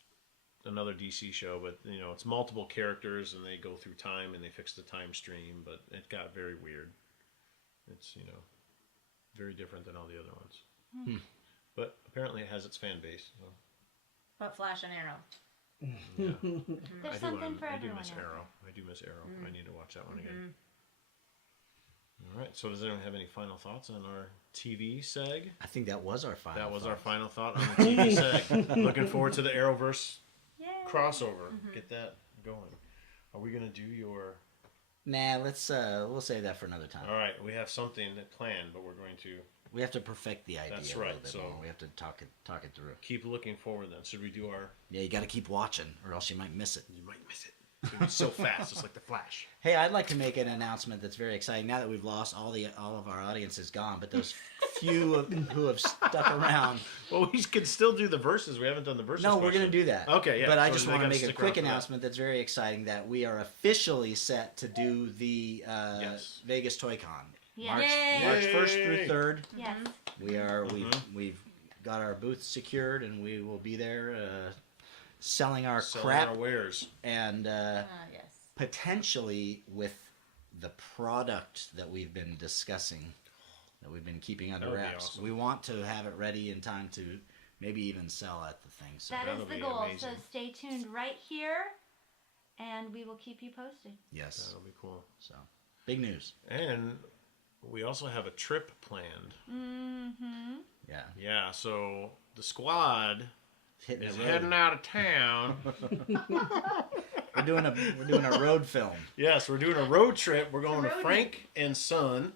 another DC show, but it's multiple characters and they go through time and they fix the time stream, but it got very weird. It's very different than all the other ones. But apparently it has its fan base. So, But Flash and Arrow. yeah. There's something for I do everyone. miss out there. Arrow. I do miss Arrow. I need to watch that one again. All right. So does anyone have any final thoughts on our TV seg? I think that was our final. That was thought. our final thought on the TV seg. Looking forward to the Arrowverse Yay. crossover. Get that going. Are we gonna do your? Nah, we'll save that for another time. All right. We have something planned, but we're going to We have to perfect the idea That's a right, little bit so- more. We have to talk it through. keep looking forward. Then should we do our? Yeah, you got to keep watching, or else you might miss it. You might miss it. It's gonna be so fast. It's like the Flash. Hey, I'd like to make an announcement that's very exciting. Now that we've lost all of our audience is gone, but those few who have stuck around. Well, we can still do the verses. We haven't done the verses. No, we're going question. to do that. Okay, yeah. But I So just they want to gotta make a stick quick around for that. announcement that's very exciting that we are officially set to do the Yes. Vegas Toy Con. Yeah. March Yay. 1st through 3rd. Yes. We've got our booth secured and we will be there selling our Selling crap our wares. and Yes. potentially with the product that we've been discussing, that we've been keeping That under would be wraps. awesome. We want to have it ready in time to maybe even sell at the thing. So That that'll is the be goal. amazing. So stay tuned right here, and we will keep you posted. yes, That'll be cool. so big news. And we also have a trip planned. Mm-hmm. Yeah, Yeah, so the squad hitting is the road. heading out of town. We're doing a road film. Yes, we're doing a road trip. We're going to road Frank and Son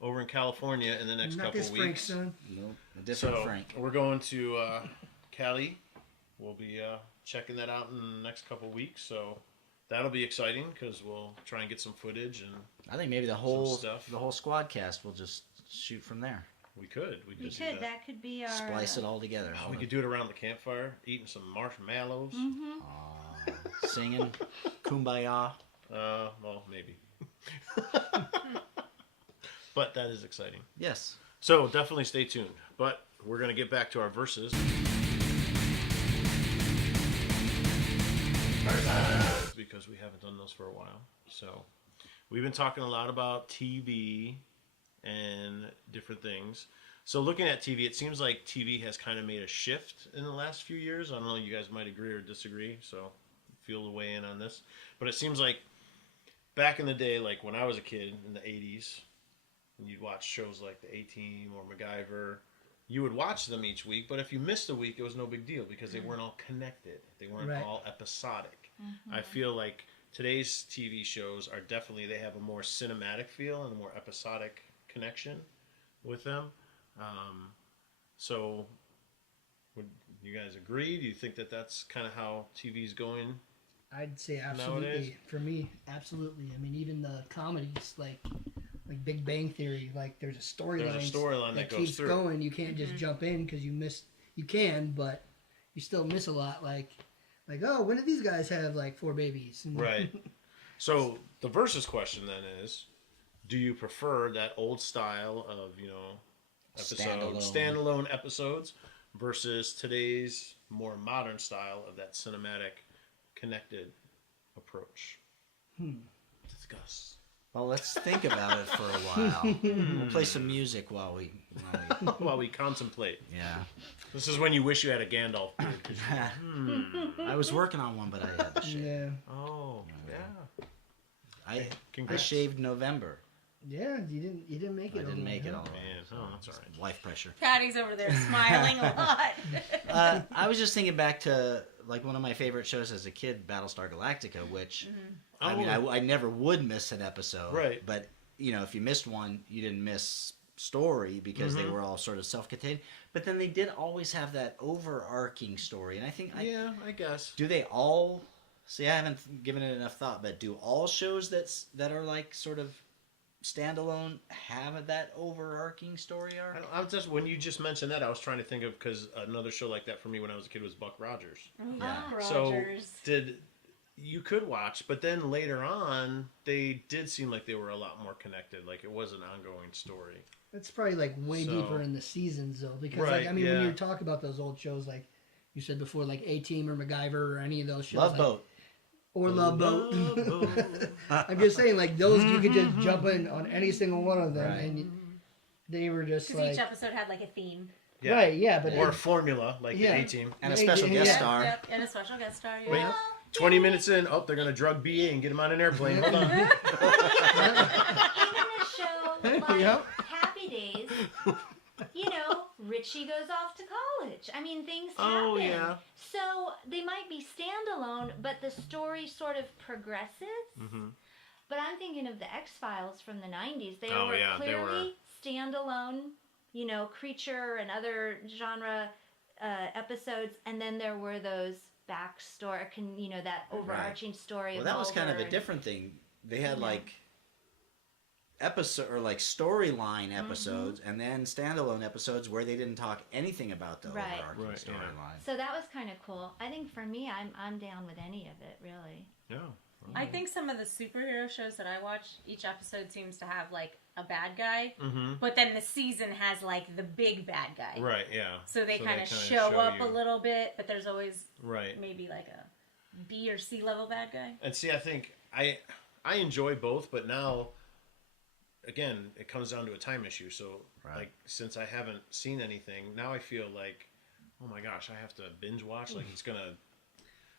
over in California in the next Not couple this weeks. Frank, son. Nope, a different So Frank. we're going to Cali. We'll be checking that out in the next couple weeks. So that'll be exciting because we'll try and get some footage, and I think maybe the whole stuff. SquadCast will just shoot from there. we could We do could. that. That could be our. Splice it all together. Oh, we could do it around the campfire, eating some marshmallows. Singing Kumbaya. Well, maybe. But that is exciting. Yes. So definitely stay tuned. But we're going to get back to our verses. Because we haven't done those for a while. So we've been talking a lot about TV and different things. So looking at TV, it seems like TV has kind of made a shift in the last few years. I don't know, you guys might agree or disagree, so feel the way in on this. But it seems like back in the day, like when I was a kid in the 80s, and you'd watch shows like The A-Team or MacGyver, you would watch them each week, but if you missed a week, it was no big deal because they weren't all connected. They weren't all episodic. I feel like today's TV shows are definitely, they have a more cinematic feel and a more episodic connection with them. So would you guys agree? Do you think that that's kind of how TV's going? I'd say absolutely. Nowadays? For me, absolutely. I mean, even the comedies like Big Bang Theory, like there's a storyline that goes keeps through. going. You can't just jump in because you miss. You can, but you still miss a lot. Like, oh, when did these guys have like 4 babies? And Right. So the versus question then is, do you prefer that old style of, standalone episodes versus today's more modern style of that cinematic connected approach? Discuss. Well, let's think about it for a while. We'll play some music while we While we contemplate. yeah. This is when you wish you had a Gandalf beard. 'Cause I was working on one, but I had to shave. Yeah, oh, yeah. I Congrats. shaved November. yeah. You didn't make it. I didn't over make there, it huh? all the way. Man, oh, that's all right. Wife pressure. Patty's over there smiling a lot. I was just thinking back to like one of my favorite shows as a kid, Battlestar Galactica, which I mean, I never would miss an episode. Right. But if you missed one, you didn't miss story because they were all sort of self-contained. But then they did always have that overarching story, and I think Yeah, I guess. do they all? See, I haven't given it enough thought, but do all shows that are like sort of standalone have that overarching story arc? I was just, when you just mentioned that, I was trying to think of, because another show like that for me when I was a kid was Buck Rogers. Rogers. So you could watch, but then later on, they did seem like they were a lot more connected. Like it was an ongoing story. It's probably like way So- deeper in the seasons though, because Right, like I mean, yeah. when you talk about those old shows, like you said before, like A-Team or MacGyver or any of those shows, Love like, Boat. or Love Boat. I'm just saying, like those, you could just jump in on any single one of them, Right. and they were just Because like each episode had like a theme. Yeah. right, yeah, but Or a formula, like Yeah. the A-Team. And a special guest Yeah. star. Yep, and a special guest star. Yeah. Wait, 20 minutes in, they're going to drug BA and get him on an airplane. Hold on. Even a show like Yep. Happy Days, Richie goes off to college. I mean, things Oh, happen. yeah. So they might be standalone, but the story sort of progresses. Mm-hmm. But I'm thinking of the X-Files from the 90s. They Oh, were yeah, they clearly standalone, creature and other genre episodes. And then there were those backstory, that overarching story. Well, of that was kind of a Mulder. different thing. They had like episode or like storyline episodes and then standalone episodes where they didn't talk anything about the Right. overarching Right, yeah. storyline. So that was kind of cool. I think for me, I'm down with any of it, really. Yeah. I think some of the superhero shows that I watch, each episode seems to have like a bad guy, but then the season has like the big bad guy. Right, yeah. So they kind of kinda show up you. a little bit, but there's always Right. maybe like a B or C level bad guy. And see, I think I enjoy both, but now, again, it comes down to a time issue. So, like, since I haven't seen anything, now I feel like, oh my gosh, I have to binge watch. Like,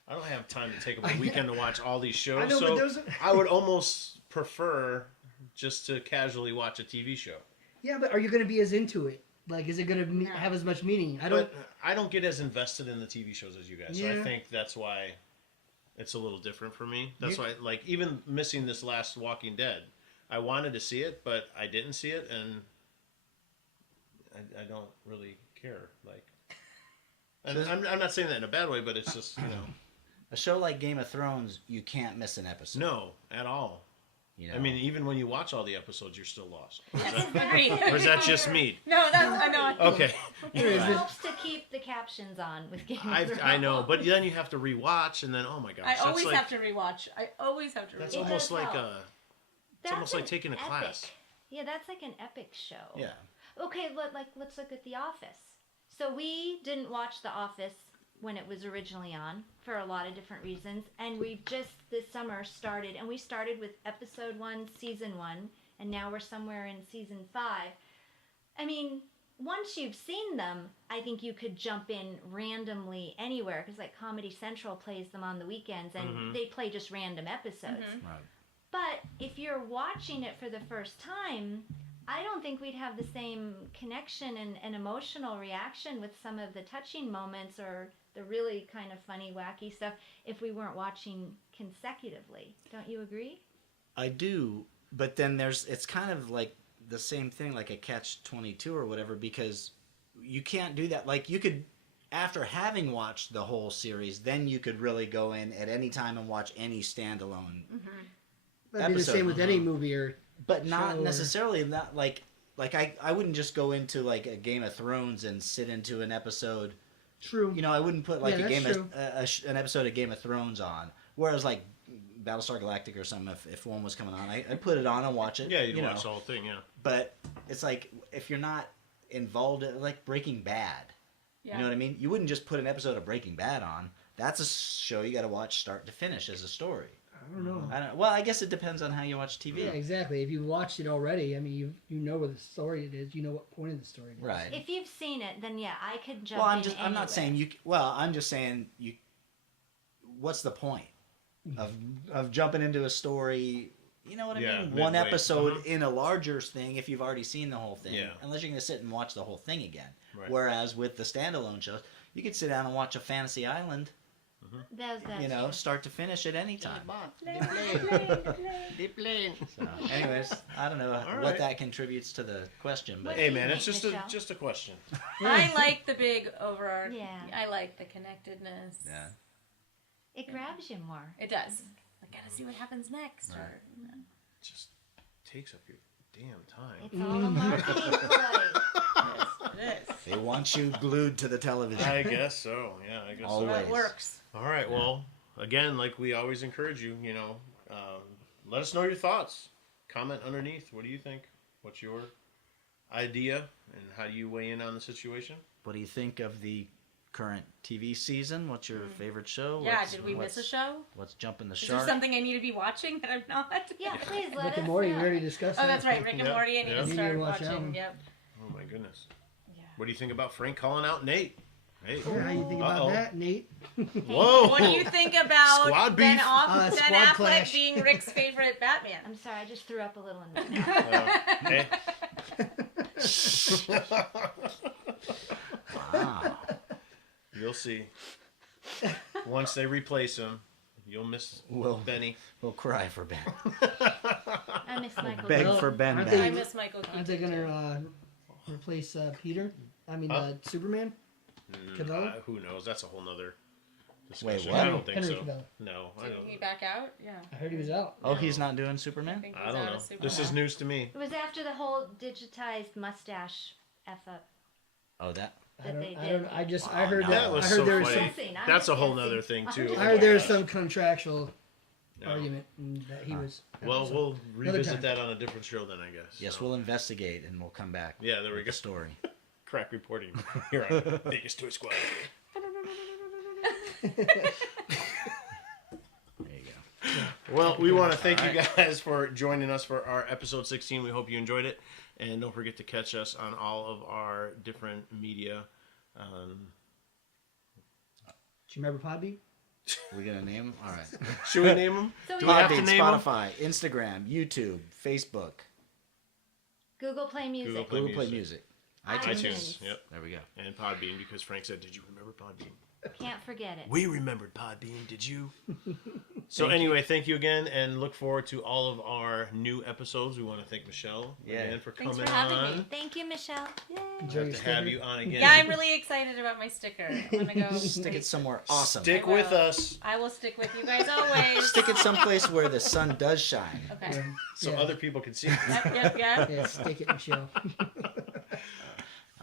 I don't have time to take a weekend to watch all these shows. I know, but so there's I would almost prefer just to casually watch a TV show. yeah, but are you going to be as into it? Like, is it going to have as much meaning? But I don't get as invested in the TV shows as you guys. So I Yeah. think that's why it's a little different for me. That's why, like, even missing this last Walking Dead, I wanted to see it, but I didn't see it, and I don't really care. Like, and I'm not saying that in a bad way, but it's just, a show like Game of Thrones, you can't miss an episode. No, at all. You know? I mean, even when you watch all the episodes, you're still lost. Agreed. Or is that just me? No, that's I know. Okay. It helps to keep the captions on with Game of Thrones. I know, but then you have to rewatch, and then, oh my gosh. I that's always like, have to rewatch. I always have to rewatch. That's It almost does like help. it's almost like taking a epic. class. Yeah, that's like an epic show. Yeah. Okay, let's look at The Office. So we didn't watch The Office when it was originally on for a lot of different reasons, and we've just this summer started, and we started with episode 1, season 1, and now we're somewhere in season 5. I mean, once you've seen them, I think you could jump in randomly anywhere, because like Comedy Central plays them on the weekends, and they play just random episodes. Right. But if you're watching it for the first time, I don't think we'd have the same connection and emotional reaction with some of the touching moments or the really kind of funny, wacky stuff if we weren't watching consecutively. Don't you agree? I do, but then it's kind of like the same thing, like a catch-22 or whatever, because you can't do that. Like, you could, after having watched the whole series, then you could really go in at any time and watch any standalone That'd be the episode. same with any movie or But not show or- necessarily that, like I wouldn't just go into like a Game of Thrones and sit into an episode. True. You know, I wouldn't put like Yeah, a that's game true. an episode of Game of Thrones on. Whereas like Battlestar Galactica or something, if one was coming on, I'd put it on and watch it. Yeah, you'd you watch know. the whole thing, yeah. But it's like if you're not involved in like Breaking Bad. Yeah. You know what I mean? You wouldn't just put an episode of Breaking Bad on. That's a show you got to watch start to finish as a story. I don't know. Well, I guess it depends on how you watch TV. Yeah, exactly. If you watched it already, I mean, you know where the story it is. You know what point of the story it is. Right. If you've seen it, then yeah, I could jump Well, in I'm not anywhere. saying you. Well, I'm just saying you. What's the point of jumping into a story? You know what I Yeah, mean? One midway. episode in a larger thing if you've already seen the whole thing. Yeah. Unless you're going to sit and watch the whole thing again. Right. Whereas with the standalone shows, you could sit down and watch a Fantasy Island. That's You know, true. start to finish at any time. The plane. So, anyways, I don't know All what right. that contributes to the question, but What Hey do you man, it's think, just Michelle? just a question. I like the big overarching. Yeah. I like the connectedness. yeah. It grabs you more. It does. I gotta see what happens next. Right. Or, you know. It just takes up your damn time. It's all a marketing ploy. It is. They want you glued to the television. I guess so. Yeah, I guess Always. so. That works. All right. Well, again, like we always encourage you, let us know your thoughts. Comment underneath. What do you think? What's your idea, and how do you weigh in on the situation? What do you think of the current TV season? What's your favorite show? Yeah, What's- did we miss a what's- show? What's jumping the Is there shark? something I need to be watching that I'm not? Yeah, please let Rick us and Morty, we know. already discussed Oh, that. that's right. Rick and Yeah, Morty. I need yeah. to You need start to watch that watching. one. Yep. Oh my goodness. Yeah. What do you think about Frank calling out Nate? Hey. Yeah, how you think about Uh-oh. that, Nate? Whoa. What do you think about Squad Ben, beef? Ben Squad Affleck clash. being Rick's favorite Batman? I'm sorry, I just threw up a little in my mouth. Hey. Wow. You'll see. Once they replace him, you'll miss Well, Benny. we'll cry for Ben. I miss Michael. Beg Well, for Ben aren't back. I miss Michael Keaton. Aren't they too. gonna replace Peter? I mean, Huh? Superman? Cavill? Who knows? That's a whole nother Wait, discussion. what? I don't think Henry so. Cavill. No, I Didn't he don't. back out? Yeah. I heard he was out. Oh, he's not doing I Superman? think I he's don't out know. of Superman. This is news to me. It was after the whole digitized mustache F up. Oh, that. I That don't. they I don't. did. I just. Wow, I heard no. that. That was I heard so there was funny. some. I'm That's a whole guessing. nother thing, too. I'm Oh I my heard there was gosh. some contractual No. argument that he was. Well, we'll Another revisit time. that on a different show then, I guess. Yes, So, we'll investigate and we'll come back. Yeah, there we with go. the story. Crack reporting here on Vegas Toy Squad. There you go. Well, we want to thank you guys for joining us for our episode 16. We hope you enjoyed it. And don't forget to catch us on all of our different media. Do you remember Podbean? We gonna name him? All right. Should we name them? So Do we we have to Podbean, name them? Spotify, Instagram, YouTube, Facebook, Google Play Music. Google Play Google Play Music. Music, iTunes. iTunes. Yep. There we go. And Podbean, because Frank said, did you remember Podbean? Can't forget it. We remembered Podbean, did you? So anyway, thank you again, and look forward to all of our new episodes. We want to thank Michelle again for Thanks coming for having on. me. Thank you, Michelle. Yay. Enjoy your To have sticker. you on again. Yeah, I'm really excited about my sticker. I'm gonna go Stick it somewhere awesome. Stick I will. with us I will stick with you guys always. Stick it someplace where the sun does shine. Okay. so Yeah. other people can see it. Yep. Yeah, stick it, Michelle.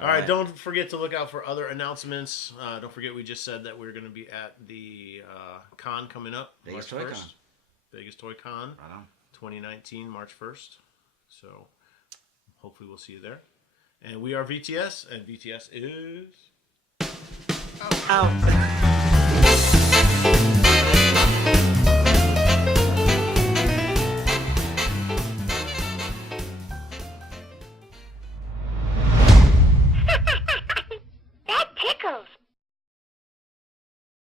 All right, don't forget to look out for other announcements. Don't forget we just said that we're going to be at the con coming up. Vegas March Toy 1st. Con. Vegas Toy Con. Right on. 2019, March 1st. So hopefully we'll see you there. And we are VTS, and VTS is... Out.